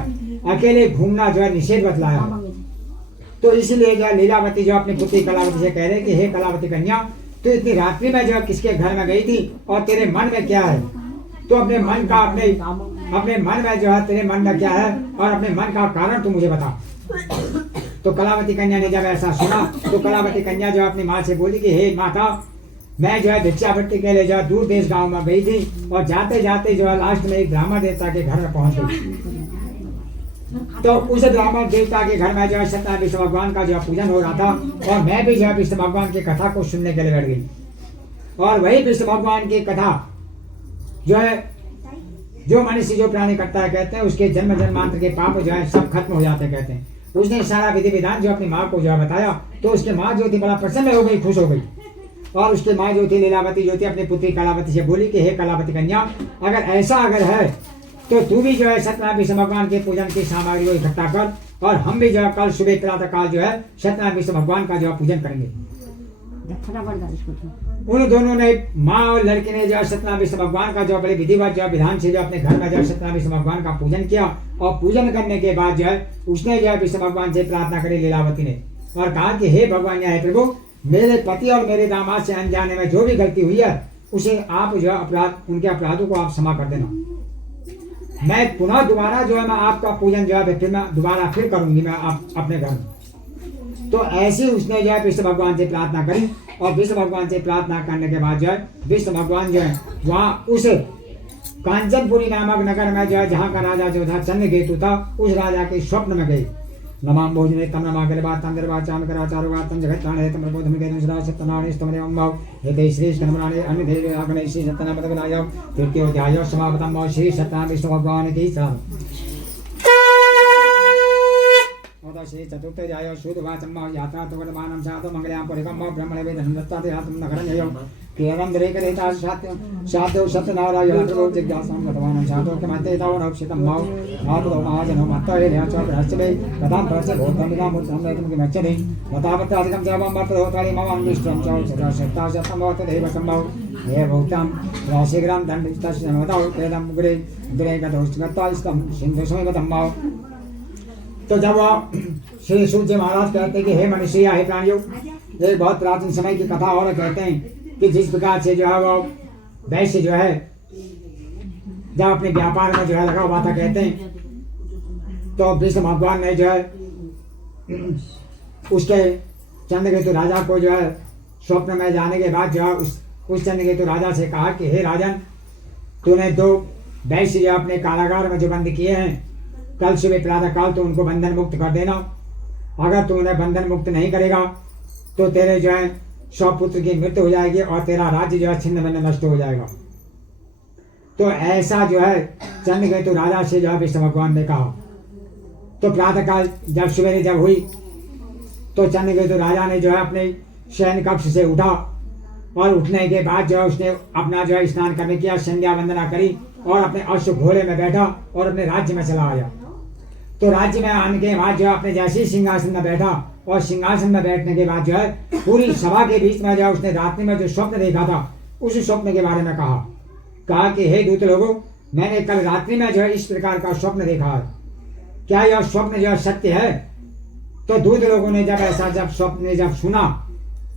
अकेले घूमना जो है निषेध बतलाया है। तो इसलिए जो है लीलावती जो अपनी पुत्री कलावती से कह रहे कि हे कलावती कन्या, तो इतनी रात्रि में जो किसके घर में गई थी और तेरे मन में क्या है? तो अपने मन में जो है तेरे मन में क्या है और अपने मन का कारण तू मुझे बता। तो कलावती कन्या ने जब ऐसा सुना, तो कलावती कन्या जो अपनी माँ से बोली कि हे माता, मैं जो है भिक्षावृत्ति के लिए जो दूर देश गांव में गई थी, और जाते जाते जो है लास्ट में एक ब्राह्मण देवता के घर में पहुंच गई। तो उस ब्राह्मण देवता के घर में जो है सत्यनारायण विष्णु भगवान का जो पूजन हो रहा था, और मैं भी जो है विष्णु भगवान की कथा को सुनने के लिए बैठ गई। और वही विष्णु भगवान की कथा जो है जो मनुष्य जो प्राणी करता है कहते हैं उसके जन्म जन्मांतर के पाप जो है सब खत्म हो जाते हैं कहते हैं। उसने सारा विधि विधान जो अपनी माँ को जो है बताया तो उसकी माँ जो थी बड़ा प्रसन्न हो गई, खुश हो गई। और उसकी माँ जो थी लीलावती जो थी अपनी पुत्री कलावती से बोली कि हे कलावती कन्या, अगर ऐसा अगर है तो तू भी जो है सत्यनारायण विष्णु भगवान के पूजन की सामग्री को इकट्ठा कर और हम भी जो है कल सुबह प्रातः काल जो है सत्यनारायण विष्णु भगवान का जो है पूजन करेंगे। उन दोनों ने माँ और लड़के ने जो है सत्यनारायण विष्णु भगवान का जो बड़े विधिवत जो विधान से जो अपने घर में जो है सत्यनारायण विष्णु भगवान का पूजन किया। और पूजन करने के बाद जो है उसने जो है विष्णु भगवान से प्रार्थना करी लीलावती ने और कहा कि हे भगवान या प्रभु, मेरे पति और मेरे दामाद से अनजाने में जो भी गलती हुई है उसे आप जो है अपराध उनके अपराधों को आप क्षमा कर देना। मैं पुनः दोबारा जो है मैं आपका पूजन जो है फिर मैं दोबारा फिर करूंगी मैं आप अपने घर में। तो ऐसे उसने जो है विष्णु भगवान से प्रार्थना करी और विष्णु भगवान से प्रार्थना करने के बाद जो है विष्णु भगवान जो है वहाँ उस कांचनपुरी नामक नगर में जो है जहाँ का राजा जो था चंद्रकेतु था उस राजा के स्वप्न में गई। नमाम भोजने तम नमा गलबा तंद्रबा चाम कराचारवा तम जगत्ताने तम प्रबोधम के अनुसरा सत्यनारायण स्तमने अम्बाव हेते श्री कनमनाने अन्य देव आगने श्री सत्यनारायण पदगनाय तृतीय अध्याय समापतम श्री सत्यनारायण विष्णु भगवान की सार ओदा श्री चतुर्थ अध्याय शुद्धवाचम यात्रा तो वर्तमानम सातो मंगलयाम परिकम ब्रह्मणे वेदं दत्ताते आत्म नगरण्ययो केवलं दरेकरेता सातो सत्यनारायण प्रभु जिज्ञासां गतवानं सातो कमते तावन् अक्षितं माव आतो महाजनो मत्तये ध्याच प्रश्चले कथां प्रश्च भूतमिदां मुत्संवेदं किमच्चदे मतावत्तादिकं जावं वर्तोतारि मम विष्टं च सदा सत्ता सत्तमवत देव संभव हे भूतं राशिग्राम दण्डितस्य नमताव वेदं मुगरे दुरे गतोष्टगत्तास्तं सिन्धु समेतं माव। तो जब श्री सूर्य जी महाराज कहते हैं कि हे मनुष्य हे प्राणियों, एक बहुत प्राचीन समय की कथा और कहते हैं कि जिस प्रकार से जो है वो वैश्य जो है जब अपने व्यापार में जो है लगा हुआ था कहते हैं तो विष्णु भगवान ने जो है उसके चंद्रकेतु राजा को जो है स्वप्न में जाने के बाद जो है उस चंद्रकेतु राजा से कहा कि हे राजन, तूने दो वैश्य जो अपने कारागार में जो बंद किए हैं कल सुबह प्रातः काल तो उनको बंधन मुक्त कर देना। अगर तू उन्हें बंधन मुक्त नहीं करेगा तो तेरे जो है 100 पुत्र की मृत्यु हो जाएगी और तेरा राज्य जो है छिन्न भिन्न नष्ट हो जाएगा। तो ऐसा जो है चंद्रकेतु राजा से जो है विष्णु भगवान ने कहा। तो प्रातः काल जब सवेरे जब हुई तो चंद्रकेतु राजा ने जो है अपने शयन कक्ष से उठा और उठने के बाद जो है उसने अपना जो है स्नान करने किया, संध्या वंदना करी और अपने अश्व घोड़े में बैठा और अपने राज्य में चला आया। तो राज्य में आने के बाद जो अपने जैसे सिंहासन में बैठा और सिंहासन में बैठने के बाद जो है पूरी सभा के बीच में जो उसने रात्रि में जो स्वप्न देखा था उस स्वप्न के बारे में कहा कि हे दूत लोगों, मैंने कल रात्रि में जो है इस प्रकार का स्वप्न देखा है, क्या यह स्वप्न जो सत्य है? तो दूत लोगों ने जब ऐसा जब स्वप्न जब सुना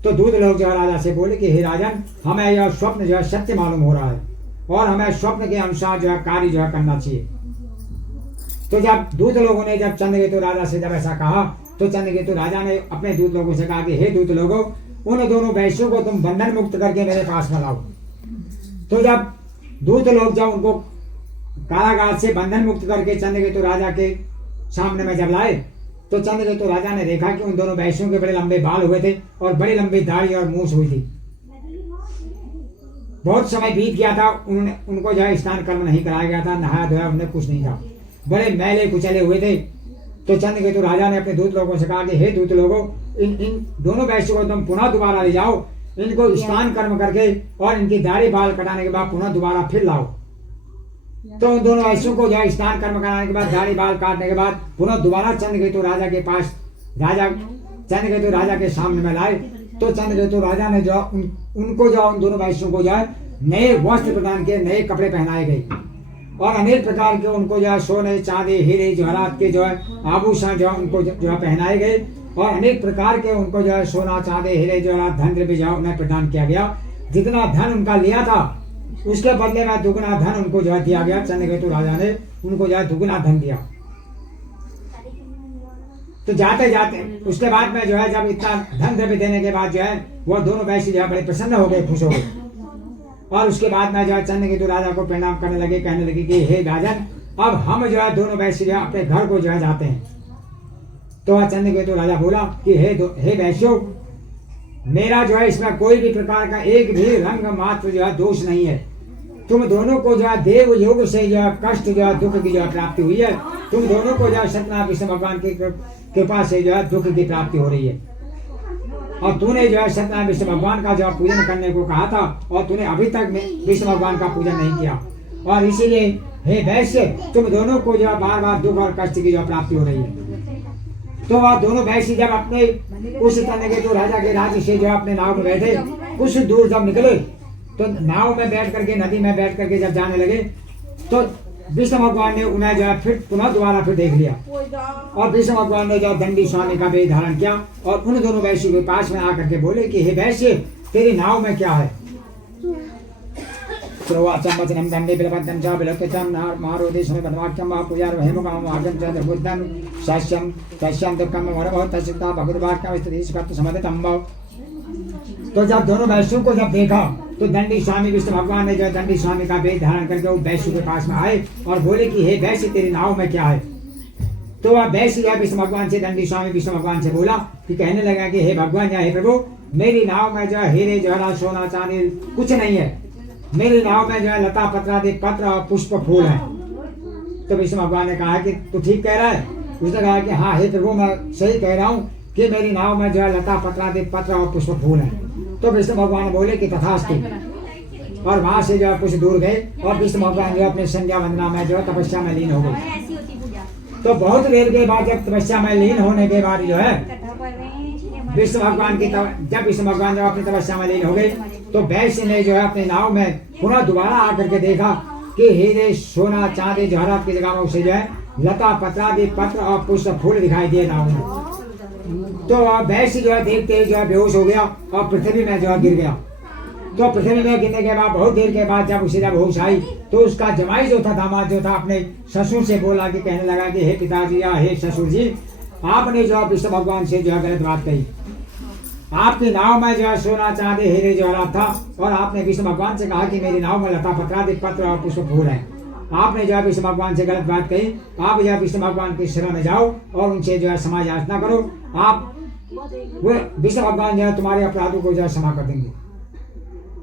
तो दूत लोग जो है राजा से बोले कि हे राजन, हमें यह स्वप्न जो है सत्य मालूम हो रहा है और हमें स्वप्न के अनुसार जो है कार्य जो है करना चाहिए। तो जब दूत लोगों ने जब चंद्रकेतु राजा से जब ऐसा कहा तो चंद्रकेतु राजा ने अपने दूत लोगों से कहा कि हे दूत लोगों, उन दोनों वैश्यों को तुम बंधन मुक्त करके मेरे पास में लाओ। तो जब दूत लोग जब उनको कारागार से बंधन मुक्त करके चंद्रकेतु राजा के सामने में जब लाए तो चंद्रकेतु राजा ने देखा कि उन दोनों वैश्यों के बड़े लंबे बाल हुए थे और बड़ी लंबी दाढ़ी और मूछ हुई थी। बहुत समय बीत गया था, उनको जो है स्नान कर्म नहीं कराया गया था, नहाया धोया उन्हें कुछ नहीं था, बड़े मैले कुचले हुए थे। तो चंद्रकेतु राजा ने अपने दूत लोगों से कहा कि हे दूत लोगों, इन दोनों वैश्यों को तुम पुनः दोबारा ले जाओ, इनको स्नान कर्म करके और इनकी दाढ़ी बाल कटाने के बाद पुनः दोबारा फिर लाओ। तो उन दोनों वैश्यों को जो स्नान कर्म कराने के बाद दाढ़ी बाल काटने के बाद पुनः दोबारा चंद्रकेतु राजा के पास चंद्रकेतु राजा के सामने में लाए। तो चंद्रकेतु राजा ने जो उनको जो उन दोनों वैश्यों को जो है नए वस्त्र प्रदान किए, नए कपड़े पहनाए गए और अनेक प्रकार के उनको जो है सोने चांदी हीरे जवाहरात के जो है आभूषण जो है उनको जो है पहनाए गए और अनेक प्रकार के उनको जो है सोना चांदी हीरे जवाहरात धन द्रव्य जो है उन्हें प्रदान किया गया। जितना धन उनका लिया था उसके बदले में दुगना धन उनको जो है दिया गया। चंद्रकेतु राजा ने उनको जो है दुगना धन दिया। तो जाते जाते उसके बाद में जो है जब इतना धन द्रव्य देने के बाद जो है वो दोनों वैश्य जो है बड़े प्रसन्न हो गए, खुश हो गए और उसके बाद में जो है चंद्रकेतु राजा को प्रणाम करने लगे, कहने लगे कि हे राजन, अब हम जो है दोनों वैश्य जो है अपने घर को जो है जाते हैं। तो चंद्रकेतु राजा बोला कि हे वैश्यों, मेरा जो है इसमें कोई भी प्रकार का एक भी रंग मात्र जो है दोष नहीं है तुम दोनों को जो है देव योग से जो है कष्ट जो है दुख की जो है प्राप्ति हुई है। तुम दोनों को जो है सत्यनारायण विष्णु भगवान की कृपा से जो है दुख की प्राप्ति हो रही है। और तूने जो है सत्यनारायण विष्णु भगवान का जो पूजन करने को कहा था और तूने अभी तक विष्णु भगवान का पूजन नहीं किया, और इसीलिए हे वैश्य तुम दोनों को जो है बार बार दुख और कष्ट की जो प्राप्ति हो रही है। तो वह दोनों वैश्य जब अपने उस तरह के जो राजा के राज्य से जो अपने नाव में बैठे, कुछ दूर जब निकले तो नाव में बैठ करके नदी में बैठ करके जब जाने लगे तो विष्णु भगवान ने उन्हें जो है फिर पुनः दोबारा फिर देख लिया, और विष्णु भगवान ने जो दंडी स्वामी का वेश धारण किया और उन दोनों वैश्य के पास में आकर के बोले कि हे वैश्य तेरी नाव में क्या है। श्रोवाचम वचनम दंडे बिलपद्यम च बिलकचम महारोदेशम पदवाक्यम वा पूजार हेमकाम वाक्यम च बुद्धम सस्यम तस्यम दुक्कम वरभव तस्यता भगवद्वाक्यम स्त्रीश कर्त समदितम भव। तो जब दोनों वैश्यों को जब देखा तो दंडी स्वामी विष्णु भगवान ने जो दंडी स्वामी का वेश धारण करके वो वैश्य के पास में आए और बोले कि हे वैश्य तेरी नाव में क्या है। तो वह वैश्य जो विष्णु भगवान से दंडी स्वामी विष्णु भगवान से बोला कि कहने लगा कि हे भगवान या हे प्रभु मेरी नाव में जो हीरे जवाहरात सोना चांदी कुछ नहीं है, मेरी नाव में जो है लता पत्रादि पत्र और पुष्प फूल है। तो विष्णु भगवान ने कहा कि तू ठीक कह रहा है। उसने कहा कि हाँ हे प्रभु मैं सही कह रहा हूँ कि मेरी नाव में जो है लता पत्रादि पत्र और पुष्प फूल है। तो विष्णु भगवान बोले कि तथास्तु, और वहां से जो है कुछ दूर गए और विष्णु भगवान जो अपने संध्या वंदना में जो है तपस्या में लीन हो गए। तो बहुत देर के बाद जब तपस्या में लीन होने के बाद जो है विष्णु भगवान की जब विष्णु भगवान जब अपनी तपस्या में लीन हो गए तो वैश्य ने जो है अपनी नाव में पुनः दोबारा आकर के देखा कि हीरे सोना चांदी जवाहरात की जगह में उसे जो है लता पत्रादि पत्र और पुष्प फूल दिखाई दिए नाव में। तो वैश्य जो है देखते जो है बेहोश हो गया और पृथ्वी में जो है गिर गया। तो पृथ्वी में गिरने के बाद बहुत देर के बाद जब उसे जब होश आई तो उसका जमाई जो था दामाद जो था अपने ससुर से बोला कि कहने लगा कि हे पिताजी या हे ससुर जी आपने जो है विष्णु भगवान से जो है गलत बात कही। आपकी नाव में जो है सोना चांदी हीरे जवाहरात था और आपने विष्णु भगवान से कहा कि मेरी नाव में लता पत्रादि पत्र और पुष्प फूल है। आपने जो है विष्णु भगवान से गलत बात कही। आप जो है विष्णु भगवान की शरण में जाओ और उनसे जो है क्षमा याचना करो। आप वो विष्णु भगवान जो है तुम्हारे अपराधों को जो है क्षमा कर देंगे।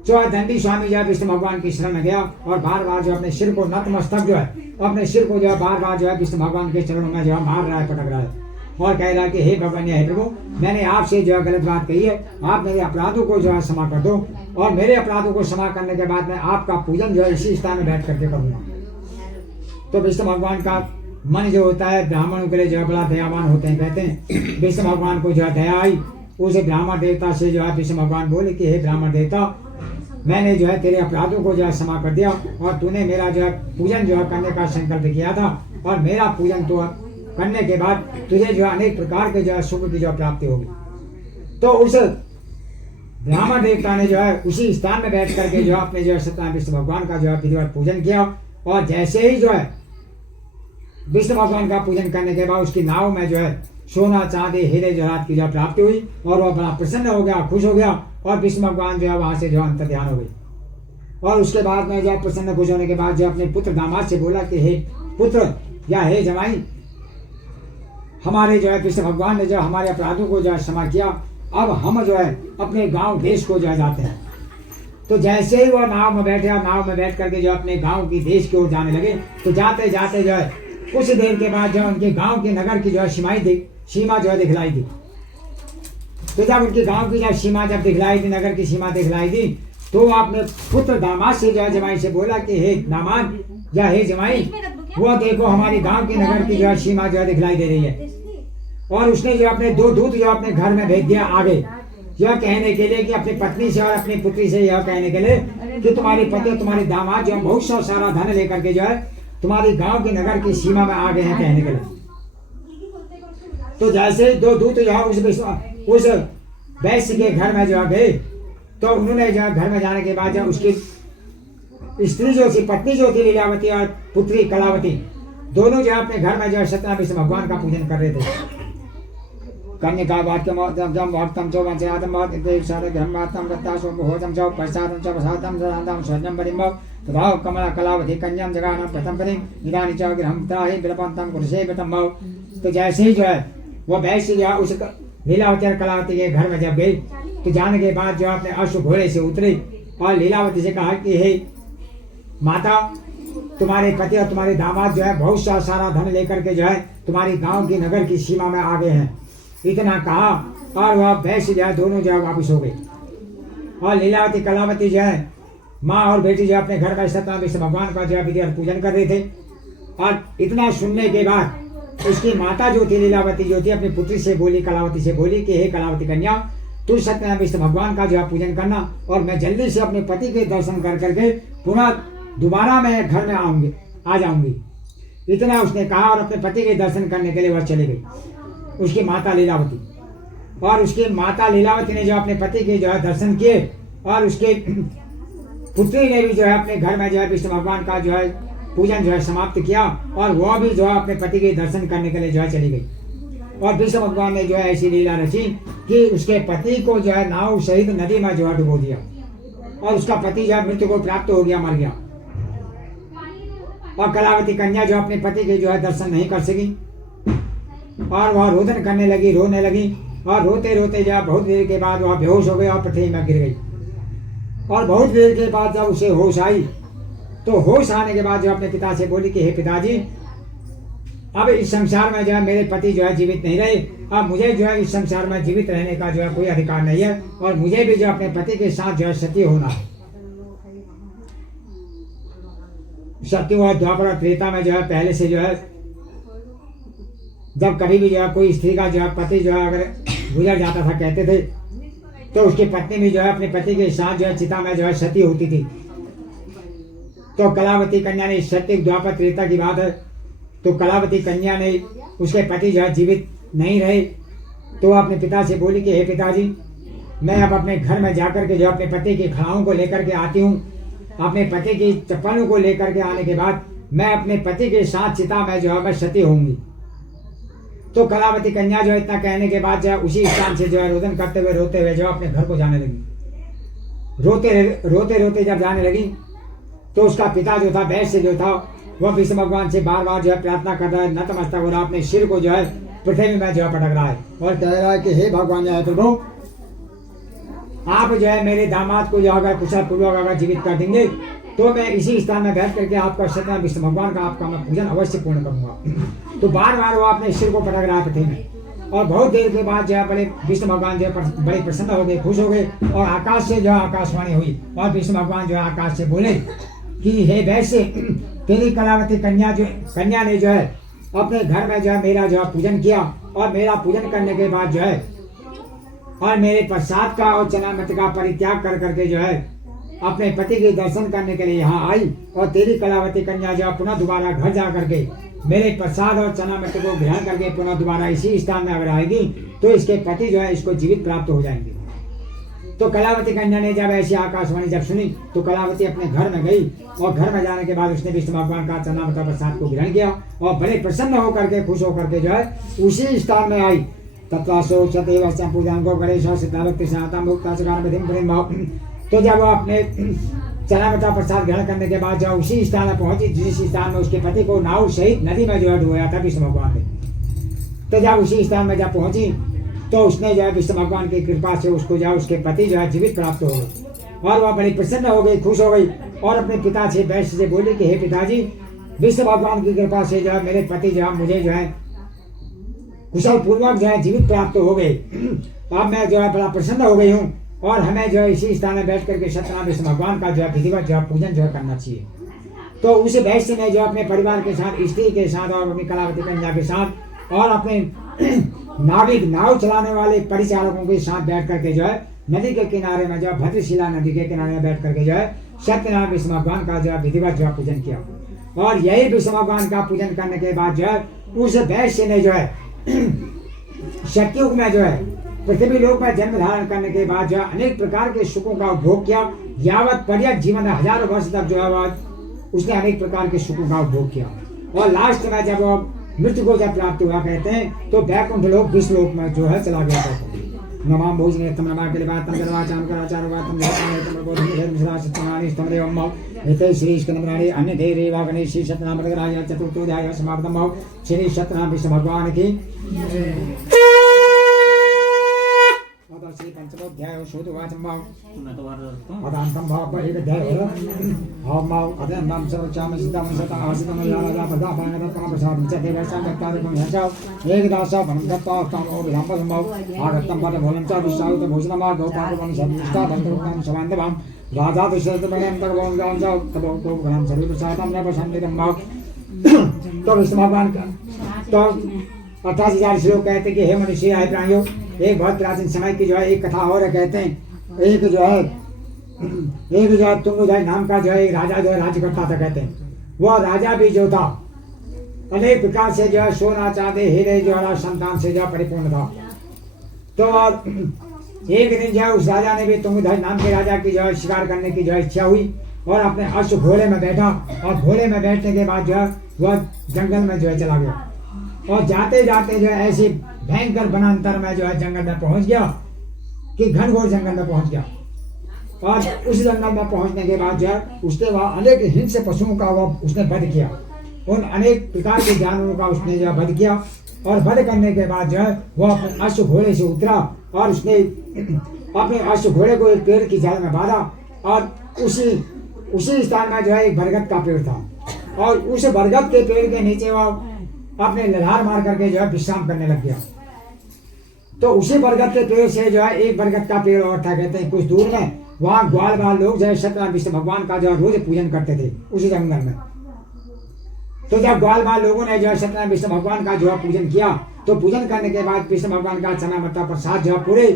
जो है दंडी स्वामी जो है विष्णु भगवान की शरण में गया और बार बार जो अपने सिर को नतमस्तक जो है अपने सिर को जो है बार बार जो है विष्णु भगवान के चरणों में जो है मार रहा है, पटक रहा है और कह रहा है कि हे भगवान या हे प्रभु मैंने आपसे जो है गलत बात कही है, आप मेरे अपराधों को जो है क्षमा कर दो और मेरे अपराधों को क्षमा करने के बाद मैं आपका पूजन जो है इसी स्थान में बैठ करके करूंगा। तो विष्णु भगवान का मन जो होता है ब्राह्मणों के लिए जो है बड़ा दयावान होते हैं। कहते हैं विष्णु भगवान को जो है दया आई, उसे ब्राह्मण देवता से जो है विष्णु भगवान बोले कि हे ब्राह्मण देवता मैंने जो है तेरे अपराधों को जो है क्षमा कर दिया और तूने मेरा जो है पूजन जो है करने का संकल्प किया था और मेरा पूजन तो करने के बाद तुझे जो अनेक प्रकार के जो है सुख की जो प्राप्ति होगी। तो उस ब्राह्मण देवता ने जो है उसी स्थान में बैठ करके जो अपने जो है सत्यनारायण विष्णु भगवान का जो है विधिवत पूजन किया और जैसे ही जो है विष्णु भगवान का पूजन करने के बाद उसकी नाव में जो है सोना चांदी हीरे जवाहरात की जो प्राप्ति हुई और वह बड़ा प्रसन्न हो गया, खुश हो गया और विष्णु भगवान जो है वहां से जो अंतर ध्यान हो गई। और उसके बाद में जो प्रसन्न खुश होने के बाद जो अपने पुत्र दामाद से बोला कि हे पुत्र या हे जमाई हमारे जो है विष्णु भगवान ने जो हमारे अपराधों को जो है क्षमा किया, अब हम जो है अपने गांव देश को जो है जाते हैं। तो जैसे ही वह नाव में बैठे नाव में बैठ करके जो अपने गांव की देश की ओर जाने लगे तो जाते जाते जो है कुछ देर के बाद जो उनके गांव के नगर की जो है सीमा जो है दिखलाई दी। तो जब उनके गांव की जो सीमा जब दिखलाई दी, नगर की सीमा दिखलाई दी, तो अपने पुत्र दामाद से जो है जमाई से बोला कि हे दामाद या हे जमाई वो देखो हमारी गांव के नगर की जो है सीमा जो है दिखलाई दे रही है। और उसने जो अपने दो दूत जो अपने घर में भेज दिया आगे यह कहने के लिए कि अपनी पत्नी से और अपनी पुत्री से यह कहने के लिए कि तुम्हारी पति तुम्हारे दामाद जो बहुत सारा धन लेकर के जो है तुम्हारी गांव के नगर की सीमा में आ गए हैं कहने के लिए। तो जैसे ही दो दूत जो है उस वैश्य के घर में जो गए तो उन्होंने जो घर में जाने के बाद जब उसकी स्त्री जो थी पत्नी जो थी लीलावती और पुत्री कलावती दोनों जो अपने घर में जो सत्यनारायण विष्णु भगवान का पूजन कर रहे थे। कन्या वाक्यम भक्तम चौ वंशयातम ब्रह्मात्म गत्तासो भोजम चौ प्रसादम च प्रसादम सदांतम स्वजम परिमव तथा कमला कलावती कन्याम जगानम प्रथम पदि निदानि च गृहमताहि विलपंतम कुरुषे वितम्भव। तो जैसे ही जो है वो वैश्य जो उस लीलावती और कलावती के घर में जब गई तो जाने के बाद जो अपने अश्व घोड़े से उतरे और लीलावती से कहा कि हे माता तुम्हारे पति और तुम्हारे दामाद जो है बहुत सा सारा धन लेकर के जो है तुम्हारी गांव की नगर की सीमा में आ गए हैं। इतना कहा और वह वैश्य जो है दोनों जो है वापिस हो गए। और लीलावती कलावती जो है माँ और बेटी जो अपने घर में सत्यनारायण विष्णु भगवान का जो है विधि पूजन कर रहे थे। और इतना सुनने के बाद उसकी माता जो थी लीलावती जो थी अपनी पुत्री से बोली, कलावती से बोली कि हे कलावती कन्या, तू सत्यनारायण विष्णु भगवान का जो है पूजन करना और मैं जल्दी से अपने पति के दर्शन कर करके पुनः दोबारा मैं घर में आ जाऊंगी। इतना उसने कहा और अपने पति के दर्शन करने के लिए वह चली गई उसकी माता लीलावती। और उसकी माता लीलावती ने जो अपने पति के जो है दर्शन किए और उसके पुत्री ने भी जो है अपने घर में जो है विष्णु भगवान का जो है पूजन जो है समाप्त किया और वह भी जो है अपने पति के दर्शन करने के लिए जो है चली गई। और विष्णु भगवान ने जो है ऐसी लीला रची कि उसके पति को जो है नाव सहित नदी में जो है डुबो दिया और उसका पति जो है मृत्यु को प्राप्त हो गया, मर गया। और कलावती कन्या जो अपने पति के जो है दर्शन नहीं कर सकी और वह रोदन करने लगी, रोने लगी और रोते रोते जो बहुत देर के बाद वह बेहोश हो गई और पृथ्वी में गिर गई। और बहुत देर के बाद जब उसे होश आई तो होश आने के बाद जो अपने पिता से बोली कि हे पिताजी, अब इस संसार में जो है मेरे पति जो है जीवित नहीं रहे, अब मुझे जो है इस संसार में जीवित रहने का जो है कोई अधिकार नहीं है और मुझे भी जो अपने पति के साथ जो है सती होना है। सत्य और द्वापर और त्रेता में जो है पहले से जो है जब कभी भी जो है कोई स्त्री का जो है पति जो है अगर गुजर जाता था कहते थे तो उसकी पत्नी भी जो है अपने पति के साथ जो है चिता में जो है सती होती थी। तो कलावती कन्या ने सत्य द्वापर त्रेता की बात है, तो कलावती कन्या ने उसके पति जो है जीवित नहीं रहे तो अपने पिता से बोली कि हे पिताजी, मैं अब अपने घर में जाकर के जो अपने पति की खड़ाओं को लेकर के आती हूँ। अपने पति की चप्पलों को लेकर के आने के बाद मैं अपने पति के साथ चिता में जो है मैं सती होंगी। तो कलावती कन्या जो इतना कहने के बाद जो है उसी स्थान से जो है रोदन करते हुए रोते हुए जो अपने घर को जाने लगी। रोते रोते जब जाने लगी तो उसका पिता जो था, वैश्य जो था, वह विष्णु भगवान से बार बार जो है प्रार्थना कर रहा है, नतमस्तक हो रहा है, अपने सिर को जो है पृथ्वी में जो है पटक रहा है और कह रहा है कि हे भगवान, जय प्रभु, आप जो है मेरे दामाद को जो अगर कुशल पूर्वक अगर जीवित कर देंगे तो मैं इसी स्थान में बैठ करके आपका सत्यनारायण विष्णु भगवान का आपका मैं पूजन अवश्य पूर्ण करूंगा। तो बार बार वो अपने सिर को पटक रहा पृथ्वी में और बहुत देर के बाद जो है बड़े विष्णु भगवान जो है बड़े प्रसन्न हो गए, खुश हो गए और आकाश से जो है आकाशवाणी हुई और विष्णु भगवान जो है आकाश से बोले कि हे वैश्य, तेरी कलावती कन्या ने जो है अपने घर में जो है मेरा जो है पूजन किया और मेरा पूजन करने के बाद जो है और मेरे प्रसाद का और चना मत का परित्याग कर करके जो है अपने पति के दर्शन करने के लिए यहाँ आई और तेरी कलावती कन्या जो पुनः दोबारा घर जा करके मेरे प्रसाद और चना मत को ग्रहण करके पुनः दोबारा इसी स्थान में अगर आएगी तो इसके पति जो है इसको जीवित प्राप्त हो जाएंगे। तो कलावती कन्या ने जब ऐसी आकाशवाणी जब सुनी तो कलावती अपने घर में गई और घर में जाने के बाद उसने विष्णु भगवान का चना मत प्रसाद को ग्रहण किया और बड़े प्रसन्न होकर के खुश होकर के जो है उसी स्थान में आई। तत्वासो सतेव पूजांगो गणेश सिद्धाभक्ति सनातन मुक्ता सकार विधिम प्रेम भाव। तो जब वो अपने चना मता प्रसाद ग्रहण करने के बाद जब उसी स्थान में पहुंची जिस स्थान में उसके पति को नाव सहित नदी में जो है डुबोया था विष्णु भगवान ने, तो जब उसी स्थान में जब पहुंची तो उसने जो है विष्णु भगवान की कृपा से उसको जो है उसके पति जो है जीवित प्राप्त हो गए और वह बड़ी प्रसन्न हो गई, खुश हो गई और अपने पिता से वैश्य से बोली कि हे पिताजी, विष्णु भगवान की कृपा से जो है मेरे पति जो है मुझे जो है कुशल पूर्वक जो है जीवित प्राप्त हो गए। अब मैं जो है बड़ा प्रसन्न हो गई हूँ और हमें जो है इसी स्थान में बैठ करके सत्यनारायण विष्णु भगवान का जो है विधिवत जो है पूजन जो है करना चाहिए। तो उस वैश्य ने जो अपने परिवार के साथ, स्त्री के साथ और अपनी कलावती कन्या के साथ और अपने नाविक नाव चलाने वाले परिचालकों के साथ बैठ करके जो है नदी के किनारे में जो है भद्रशिला नदी के किनारे में बैठ करके जो है सत्यनारायण विष्णु भगवान का जो है विधिवत जो है पूजन किया। और यही विष्णु भगवान का पूजन करने के बाद जो है उस वैश्य ने जो है सतयुग में जो है पृथ्वी लोक में जन्म धारण करने के बाद जो है अनेक प्रकार के सुखों का उपभोग किया। यावत पर्यंत जीवन हजारों वर्ष तक जो है उसने अनेक प्रकार के सुखों का उपभोग किया और लास्ट में जब वो मृत्यु को जब प्राप्त हुआ कहते हैं तो वैकुंठ लोक विष्णु लोक में जो है चला गया था। नमाम भोजने तम नमा के लिए तम दरवाचाम कराचार वातम तम बोधि मिश्रा सत्यनारायण स्तम देवम हिते श्री स्कंदमराणी अन्य दे रे वागणे श्री सत्यनारायण प्रगराज चतुर्थोध्याय समाप्तम भव श्री सत्यनारायण विष्णु भगवान की श्री पंचकोश ध्यायो श्रुतवाचम्बाव मैं तो बाहर रहता हूँ अदांतम भाव एक ध्यायो हम माव अदन नाम सर्वचाम सिद्धम सतम आसितम यारा पदा पांगत काम प्रसाद च देवसा दत्तारकम यचाव एक दासा वनं दत्ता कामो विलंब संभव आगतम पद भोजन च विश्राउत भोजनमा गोपालवं सविष्टा भक्तों सवान्धवाम राजा दशरथ बनें तक भोजन गांव जाओ तब तो ग्राम सर्व प्रसादम न प्रसन्नितम भाव तो विष्णु भगवान का तो 28,000 श्लोक कहते कि हे मनुष्य आए प्राणियों, एक बहुत प्राचीन समय की जो है एक कथा और है। कहते हैं एक जो है तुंगुदय नाम का जो है एक राजा जो है राज्य करता था। कहते हैं वह राजा भी जो था अनेक प्रकार से जो है सोना चांदी हीरे जो है संतान से जो परिपूर्ण था। तो एक दिन जो है उस राजा ने भी तुंगुदय नाम के राजा की जो है शिकार करने की जो है इच्छा हुई और अपने अश्व घोड़े में बैठा और घोड़े में बैठने के बाद जो है वह जंगल में जो है चला गया और जाते जाते जो है ऐसी भयंकर वनांतर में जो है जंगल में पहुंच गया कि घनघोर जंगल में पहुंच गया। और उस जंगल में पहुंचने के बाद जो है उसने वहाँ अनेक हिंस्र पशुओं का वह उसने वध किया। उन अनेक प्रकार के जानवरों का उसने जो वध किया और वध करने के बाद जो है वह अपने अश्व घोड़े से उतरा और उसने अपने अश्व घोड़े को एक पेड़ की जड़ में बांधा और उसी स्थान में जो है एक बरगद का पेड़ था और उस बरगद के पेड़ के नीचे वह अपने ललार मार करके जो है विश्राम करने लग गया। तो उसी बरगद के पेड़ से जो है एक बरगद का पेड़ और था। कहते हैं कुछ दूर में वहाँ ग्वाल बाल लोग जो है सत्यनारायण विष्णु भगवान का जो है रोज पूजन करते थे उसी जंगल में। तो जब ग्वाल बाल लोगों ने जो है सत्यनारायण विष्णु भगवान का जो है पूजन किया तो पूजन करने के बाद विष्णु भगवान का चना मट्टा प्रसाद जो है पूरे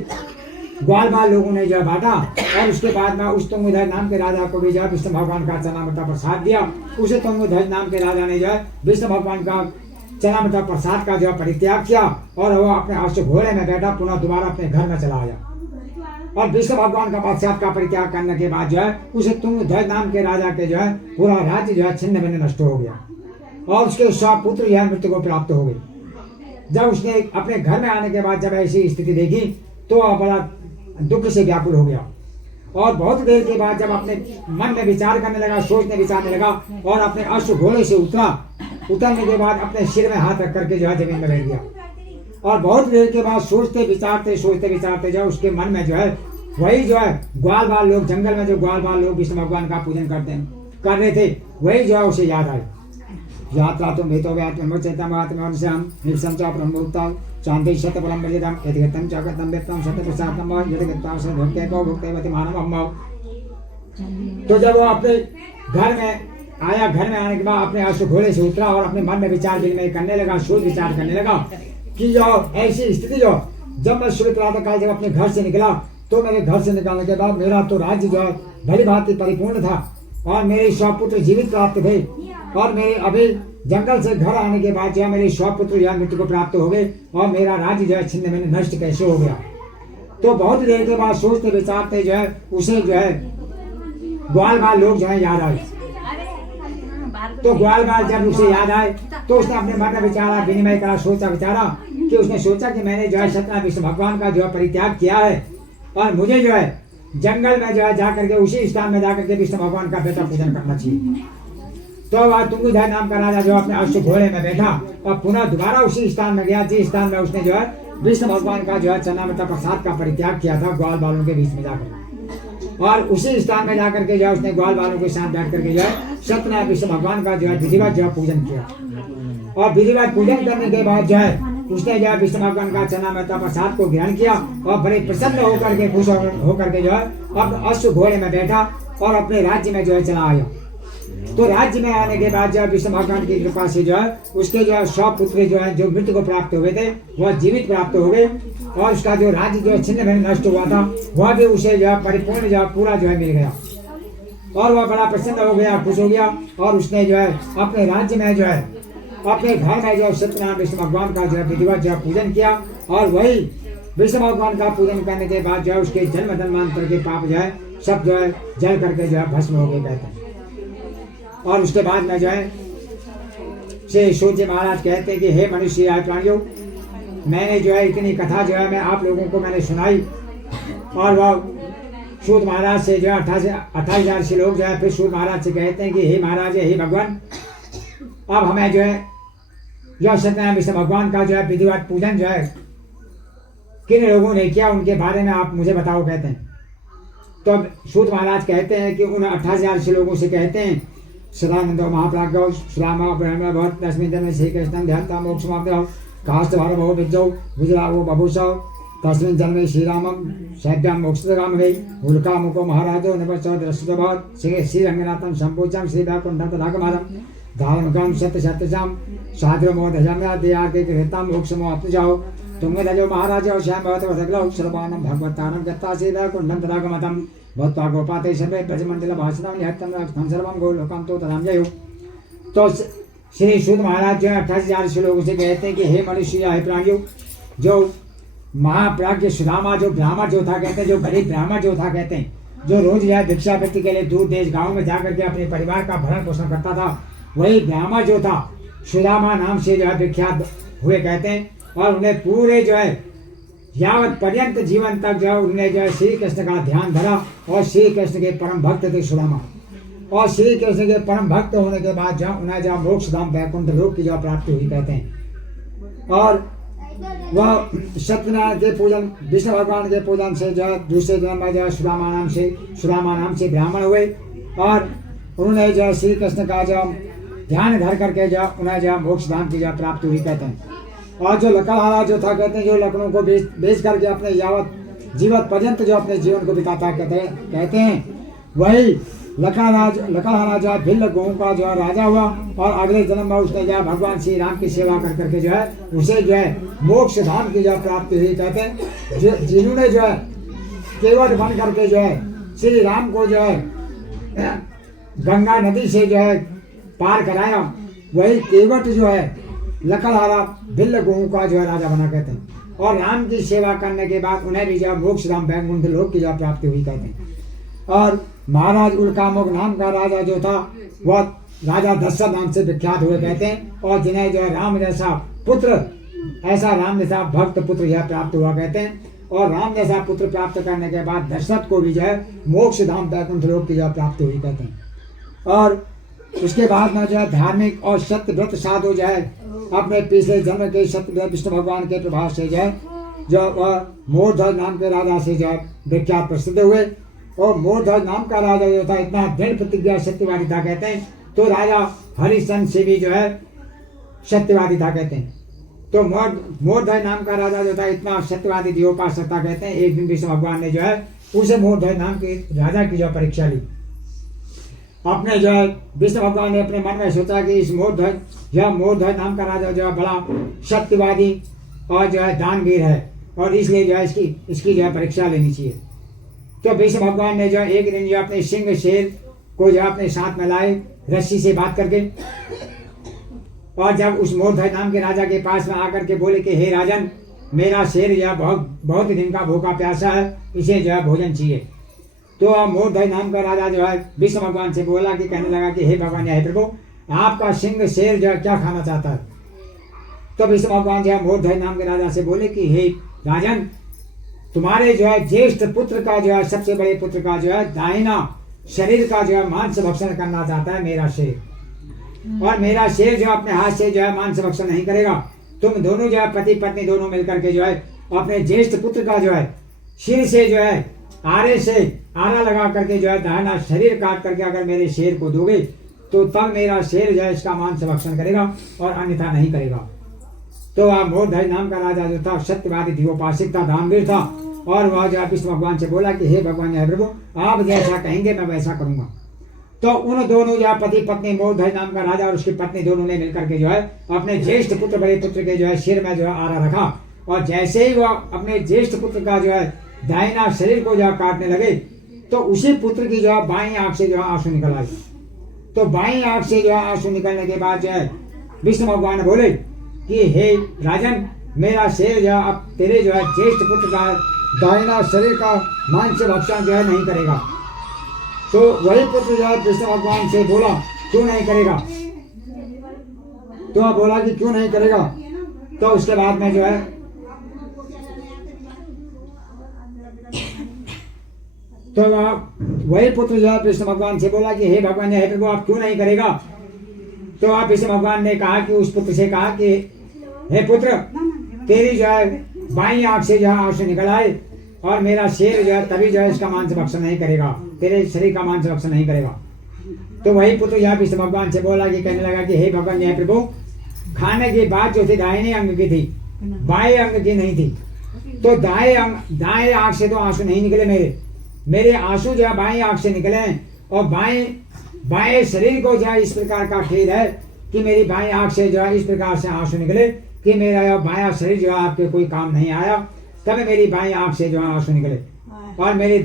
ग्वाल बाल लोगों ने जो है बांटा और उसके बाद में उस तुंगुदय नाम के राजा को भी जो है विष्णु भगवान का चना मट्टा प्रसाद दिया। उसे तुंगुदय नाम के राजा ने जो है विष्णु भगवान का चना मट्टा प्रसाद का जो परित्याग किया और वह अपने अश्व घोड़े में बैठा पुनः दोबारा अपने घर में चला आया। और विष्णु भगवान का प्रसाद का परित्याग करने के बाद जो है उसे तुंगुदय नाम के राजा के जो है पूरा राज्य जो है छिन्न भिन्न नष्ट हो गया और उसके 100 पुत्र यह मृत्यु को प्राप्त हो गए। जब उसने अपने घर में आने के बाद जब ऐसी स्थिति देखी तो वह बड़ा दुख से व्याकुल हो गया और बहुत देर के बाद जब अपने मन में विचार करने लगा सोचने विचारने लगा और अपने अश्व घोड़े से उतरने के बाद अपने सिर में हाथ रख करके जो है जमीन में बैठ गया और बहुत देर के बाद सोचते विचारते जो उसके मन में जो है वही जो है ग्वाल बाल लोग जंगल में जो ग्वाल बाल लोग विष्णु भगवान का पूजन कर रहे थे वही जो है उसे याद आए। यात्रा तो मेतो व्यात्मचेतमात्मश्याम निसंचा ब्रह्मोक्ता शांति शतफलम वर्जितम यदिगतं चागतं व्यक्तं शतप्रसादं वा यदिगतं स भक्ते को भक्तेवति मानवं वा। तो जब वो अपने घर में आया घर में आने के बाद अपने अश्व घोड़े से उतरा और अपने मन में विचार विनिमय करने लगा सोच विचार करने लगा कि जो ऐसी स्थिति जो जब मैं सुबह प्रातः काल जब अपने घर से निकला तो मेरे घर से निकलने के बाद मेरा तो राज्य जो भली भांति परिपूर्ण था और मेरे 100 पुत्र जीवित प्राप्त थे और मेरे अभी जंगल से घर आने के बाद जो है मेरे 100 पुत्र यह मृत्यु को प्राप्त हो गए और मेरा राज्य जो है छिन्न भिन्न नष्ट कैसे हो गया। तो बहुत देर के बाद सोचते विचारते जो है उसे जो है ग्वाल बाल लोग जो है याद आए। तो ग्वाल बाल जब उसे याद आए तो उसने अपने मन में विचारा विनिमय करा सोचा विचारा कि उसने सोचा कि मैंने जो है सत्यनारायण विष्णु भगवान का जो है परित्याग किया है और मुझे जो है जंगल में जो है जाकर के उसी स्थान में जाकर के विष्णु भगवान का बेटा पूजन करना चाहिए। तो वह तुंगुदय नाम का राजा जो अपने अश्व घोड़े में बैठा और पुनः दोबारा उसी स्थान में गया जिस स्थान में उसने जो है विष्णु भगवान का जो है चना मट्टा प्रसाद का परित्याग किया था ग्वाल बालों के बीच में जाकर और उसी स्थान में जाकर के जो है उसने ग्वाल बालों के साथ बैठ करके जो है सत्यनारायण विष्णु भगवान का जो है विधिवत जो है पूजन किया और विधिवत पूजन करने के बाद जो है उसने जो है विष्णु भगवान का चना मट्टा प्रसाद को ग्रहण किया और बड़े प्रसन्न होकर के खुश होकर के जो है अब अश्व घोड़े में बैठा और अपने राज्य में जो है चला आया। तो राज्य में आने के बाद जो है विष्णु भगवान की कृपा से जो है उसके जो है 100 पुत्र जो है जो मृत्यु को प्राप्त हुए थे वह जीवित प्राप्त हो गए और उसका जो राज्य जो है छिन्न भिन्न नष्ट हुआ था वह भी उसे जो है परिपूर्ण जो है पूरा जो है मिल गया और वह बड़ा प्रसन्न हो गया खुश हो गया और उसने जो है अपने राज्य में जो है अपने घर में जो है सत्यनारायण विष्णु भगवान का जो है विधिवत जो है पूजन किया और वही विष्णु भगवान का पूजन करने के बाद जो है उसके जन्म जन्मांतर के पाप जो है सब जो है जल करके जो है भस्म हो गए कहते हैं। और उसके बाद में जो है श्री सूर्य महाराज कहते हैं कि हे मनुष्य आए प्राणियों मैंने जो है इतनी कथा जो है मैं आप लोगों को मैंने सुनाई और वह सूर्य महाराज से जो है 28,000 श्लोक जो है फिर सूर्य महाराज से कहते हैं कि हे महाराज हे भगवान अब हमें जो है यह सत्यनारायण विष्णु भगवान का जो है विधिवत पूजन जो है किन लोगों ने किया उनके बारे में आप मुझे बताओ कहते हैं। तो अब सूत महाराज कहते हैं कि उन 28,000 श्लोकों से कहते हैं सदानंद महाप्राज्ञ सुदामा ब्रह्म भक्त तस्मिन् जन्मे श्री कृष्ण ध्याता मोक्ष माप्तौ काष्ठ भारभो विद्यौ गुजरावो बभूषौ तस्मिन् जन्मे श्रीरामं सैभ्यां मोक्षदगाम गई उल्का मुको महाराजो नवसौ दृष्टभवत् श्री रंगनाथं संपूजं श्री वैकुंठं तदागमनं धावनकं सत्यसत्यजां साद्रमोदजाम्या दयाके कृतां मोक्षमो अपजाओ तुंगरजो महाराजो श्याम भवतो रगलौ सर्वानं भगवतानं गत्ता श्री वैकुंठं तदागमनं भक्त्वा गोपाते सर्वे ब्रजमंडल भाषणं यत्तं रक्षं सर्वं गोलोकं तो तदां जयो। तो श्री सूत महाराज जो 28,000 श्लोकों से कहते हैं कि हे मनुष्य हे प्राणियों, जो महाप्राज्ञ सुदामा जो ब्राह्मण जो था कहते हैं, जो गरीब ब्राह्मण जो था कहते हैं, जो रोज यह भिक्षावृत्ति के लिए दूर देश गांव में जाकर के अपने परिवार का भरण पोषण करता था, वही ब्राह्मण जो था सुदामा नाम से जो है विख्यात हुए कहते हैं। और उन्हें पूरे जो है यावत पर्यंत जीवन तक जो है उन्हें जो है श्री कृष्ण का ध्यान धरा और श्री कृष्ण के परम भक्त थे सुदामा। और श्री कृष्ण के परम भक्त होने के बाद जहाँ उन्हें जहाँ मोक्ष धाम वैकुंठ लोक की जो प्राप्ति हुई कहते हैं। और वह सत्यनारायण के पूजन विष्णु भगवान के पूजन से जो है दूसरे जन्म में जो है सुदामा नाम से ब्राह्मण हुए और उन्होंने जो है श्री कृष्ण का जो ध्यान धर करके जो उन्हें जो मोक्ष धाम की जो प्राप्ति हुई कहते हैं। और जो लकड़हारा जो था कहते हैं, जो लकड़ों को बेच करके अपने यावत जीवन पर्यंत जो अपने जीवन को बिताता कहते हैं, वही लकड़हारा जो भिल्ल गों का जो राजा हुआ और अगले जन्म में उसने जो भगवान श्री राम की सेवा कर करके जो है उसे जो है मोक्ष धाम की जो प्राप्ति हुई कहते हैं। जिन्होंने जो है केवट बन करके जो है श्री राम को जो है गंगा नदी से जो है पार कराया, वही केवट जो है लकड़हारा भिल्ल गों का जो है राजा बना कहते हैं। और राम की सेवा करने के बाद उन्हें भी जो मोक्ष धाम वैकुंठ लोक की जो प्राप्ति हुई कहते हैं। और महाराज उल्कामुख नाम का राजा जो था वह राजा दशरथ नाम से विख्यात हुए कहते हैं। और जिन्हें जो है राम जैसा पुत्र, ऐसा राम जैसा भक्त पुत्र यह प्राप्त हुआ कहते हैं। और राम जैसा पुत्र प्राप्त करने के बाद दशरथ को भी जो है मोक्ष धाम वैकुंठ लोक की जो प्राप्ति हुई कहते हैं। और उसके बाद में जो है धार्मिक और सत्यव्रत साधु जो है अपने पिछले जन्म के सत्य विष्णु भगवान के प्रभाव से जो है जो वह मोरध्वज नाम के राजा से जो है विख्यात प्रसिद्ध हुए। और मोरध्वज नाम का राजा जो था इतना दृढ़ प्रतिज्ञा सत्यवादी था कहते हैं, तो राजा हरिश्चंद्र से भी जो है सत्यवादी था कहते हैं। तो मोरध्वज नाम का राजा जो था इतना सत्यवादी दियोपासक था कहते हैं। एक दिन विष्णु भगवान ने जो है उसे मोरध्वज नाम के राजा की जो परीक्षा ली। अपने जो है विष्णु भगवान ने अपने मन में सोचा कि इस मोरध्वज नाम का राजा जो है बड़ा सत्यवादी और जो है दानवीर है और इसलिए जो है इसकी जो है परीक्षा लेनी चाहिए। तो विष्णु भगवान ने जो एक दिन जो अपने सिंह शेर को जो अपने साथ में लाए रस्सी से बात करके, और जब उस मोरध्वज नाम के राजा के पास में आकर के बोले कि हे राजन, मेरा शेर जो बहुत दिन का भूखा प्यासा है, इसे जो है भोजन चाहिए। तो मोरध्वज नाम का राजा जो है विष्णु भगवान से बोला कि कहने लगा कि हे भगवान हे प्रभु, आपका सिंह शेर जो है क्या खाना चाहता है। तो विष्णु भगवान जो है मोरध्वज नाम के राजा से बोले कि हे राजन, तुम्हारे जो है ज्येष्ठ पुत्र का जो है सबसे बड़े पुत्र का जो है दाहिना शरीर का जो है मांस भक्षण करना चाहता है मेरा शेर, और मेरा शेर जो अपने हाथ से जो है मांस भक्षण नहीं करेगा। तुम दोनों जो है पति पत्नी दोनों मिलकर के जो है अपने ज्येष्ठ पुत्र का जो है सिर से जो है आरे से आरा लगा करके जो है दाहिना शरीर काट करके अगर मेरे शेर को दोगे तो तब मेरा शेर जो है इसका मांस भक्षण करेगा और अन्यथा नहीं करेगा। तो वह मोरध्वज नाम का राजा जो था सत्यवादी दिवोपासक था, दानवीर था, और वह जो विष्णु भगवान से बोला कि हे भगवान हे प्रभु, आप जैसा कहेंगे मैं वैसा करूंगा। तो उन दोनों जो पति पत्नी मोरध्वज नाम का राजा और उसकी पत्नी दोनों ने मिलकर के जो है अपने ज्येष्ठ पुत्र बड़े पुत्र के जो है सिर में जो है आरा रखा, और जैसे ही वह अपने ज्येष्ठ पुत्र का जो है दाहिना शरीर को जो है काटने लगे तो उसी पुत्र की जो है बाईं आंख से जो है आंसू निकल आई। तो बाईं आंख से जो है आंसू निकलने के बाद जो है विष्णु भगवान बोले कि हे राजन, मेरा शेर जो है अब तेरे जो है ज्येष्ठ पुत्र का दाहिना शरीर का मांस भक्षण जो है नहीं करेगा। तो वही पुत्र जो है विष्णु भगवान से बोला क्यों नहीं करेगा। तो बोला कि क्यों नहीं करेगा। तो उसके बाद में जो है तो वही पुत्र जो है विष्णु भगवान से बोला कि हे भगवान हे प्रभु, आप क्यों नहीं करेगा। तो विष्णु भगवान ने कहा कि उस पुत्र से कहा कि हे पुत्र, तेरी जो है बाई आंख से जो है आंसू निकल आए और मेरा शेर जो है तभी जो है इसका मांस भक्षण नहीं करेगा, तेरे शरीर का मांस भक्षण नहीं करेगा। तो वही पुत्र यहाँ विष्णु भगवान से बोला कि कहने लगा कि हे भगवान जय प्रभु, खाने की बात जो थी दाहिने अंग की थी, बाएं अंग की नहीं थी। तो दाएं आंख से तो आंसू नहीं निकले मेरे आंसू जो है बाएं आंख से निकले और बाएं शरीर को जो है इस प्रकार का खेद है कि मेरी बाएं आंख से जो है इस प्रकार से आंसू निकले कि मेरा बायां शरीर जो है आपके कोई काम नहीं आया, तब मेरी बाएं आंख से जो है आंसू निकले और मेरे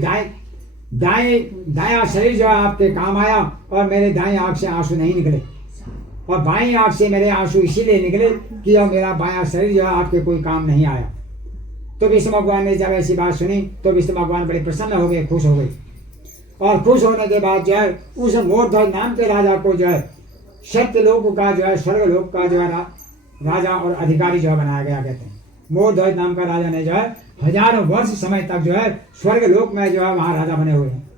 दायां शरीर जो है आपके काम आया और मेरे दाएं आंख से आंसू नहीं निकले। और बाएं आंख से मेरे आंसू इसीलिए निकले कि और मेरा बायां शरीर जो है आपके कोई काम नहीं आया। तो विष्णु भगवान ने जब ऐसी बात सुनी तो विष्णु भगवान बड़े प्रसन्न हो गए, खुश हो गए। और खुश होने के बाद जो है उस मोरध्वज नाम के राजा को जो है सत्यलोक का जो है स्वर्गलोक का जो है राजा और अधिकारी जो है बनाया गया। कहते हैं मोरध्वज नाम का राजा ने जो है हजारों वर्ष समय तक जो है स्वर्गलोक में जो है वहां राजा बने हुए हैं।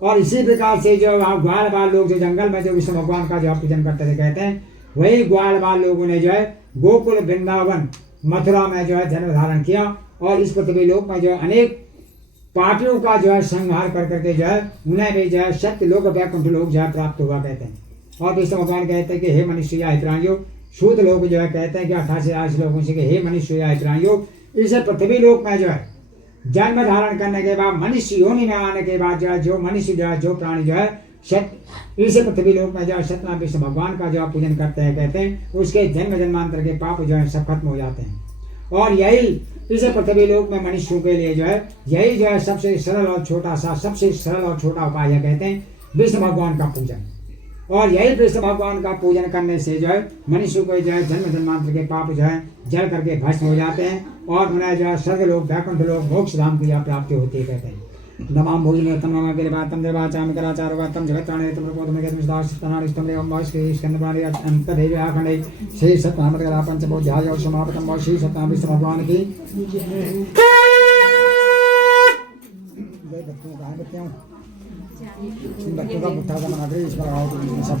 और इसी प्रकार से जो वहाँ ग्वाल बाल लोग जो जंगल में जो विष्णु भगवान का जो पूजन करते थे, कहते हैं वही ग्वाल बाल लोगों ने जो है गोकुल वृंदावन मथुरा में जो है जन्म धारण किया और इस पृथ्वी लोक में जो अनेक पापियों का जो है संहार कर करके जो है उन्हें भी जो है सत्य लोक वैकुंठ लोक जो है प्राप्त हुआ। कहते हैं और विष्णु भगवान कहते हैं कि हे मनुष्य या प्राणियों, शूद्र लोग जो है कहते हैं कि 88 लोगों से कि हे मनुष्य या प्राणियों, इस पृथ्वी लोक में जो है जन्म धारण करने के बाद मनुष्य योनि में आने के बाद जो है जो मनुष्य जो है जो प्राणी जो है इस पृथ्वी लोक में जो है सत्यनारायण विष्णु भगवान का जो पूजन करते हैं, कहते हैं उसके जन्म जन्मांतर के पाप जो है सब खत्म हो जाते हैं। और यही इस पृथ्वी लोक में मनुष्यों के लिए जो है यही जो है सबसे सरल और छोटा सा सबसे सरल और छोटा उपाय है, कहते हैं विष्णु भगवान का पूजन। और यही विष्णु भगवान का पूजन करने से जो है मनुष्य को जो है जन्म जन्मांतर के पाप जो है जल करके भस्म हो जाते हैं और उन्हें जो है स्वर्ग लोक वैकुंठ लोक मोक्ष धाम की प्राप्ति होती है। कहते हैं नमाम भोजनोत्तम नमः गिरिवातम देवाचाम कराचारवातम जगत्तानेतम प्रपोतमेकम सदाशितनारिष्टम देवम वास्के स्कंदप्राणि अंतदेव आखंडे श्री सत्यनारायण पंचबोध्याय और समापतम श्री सत्यनारायण विष्णु भगवान की बच्चों का पुट्ठा का मना करे इस पर आओ सब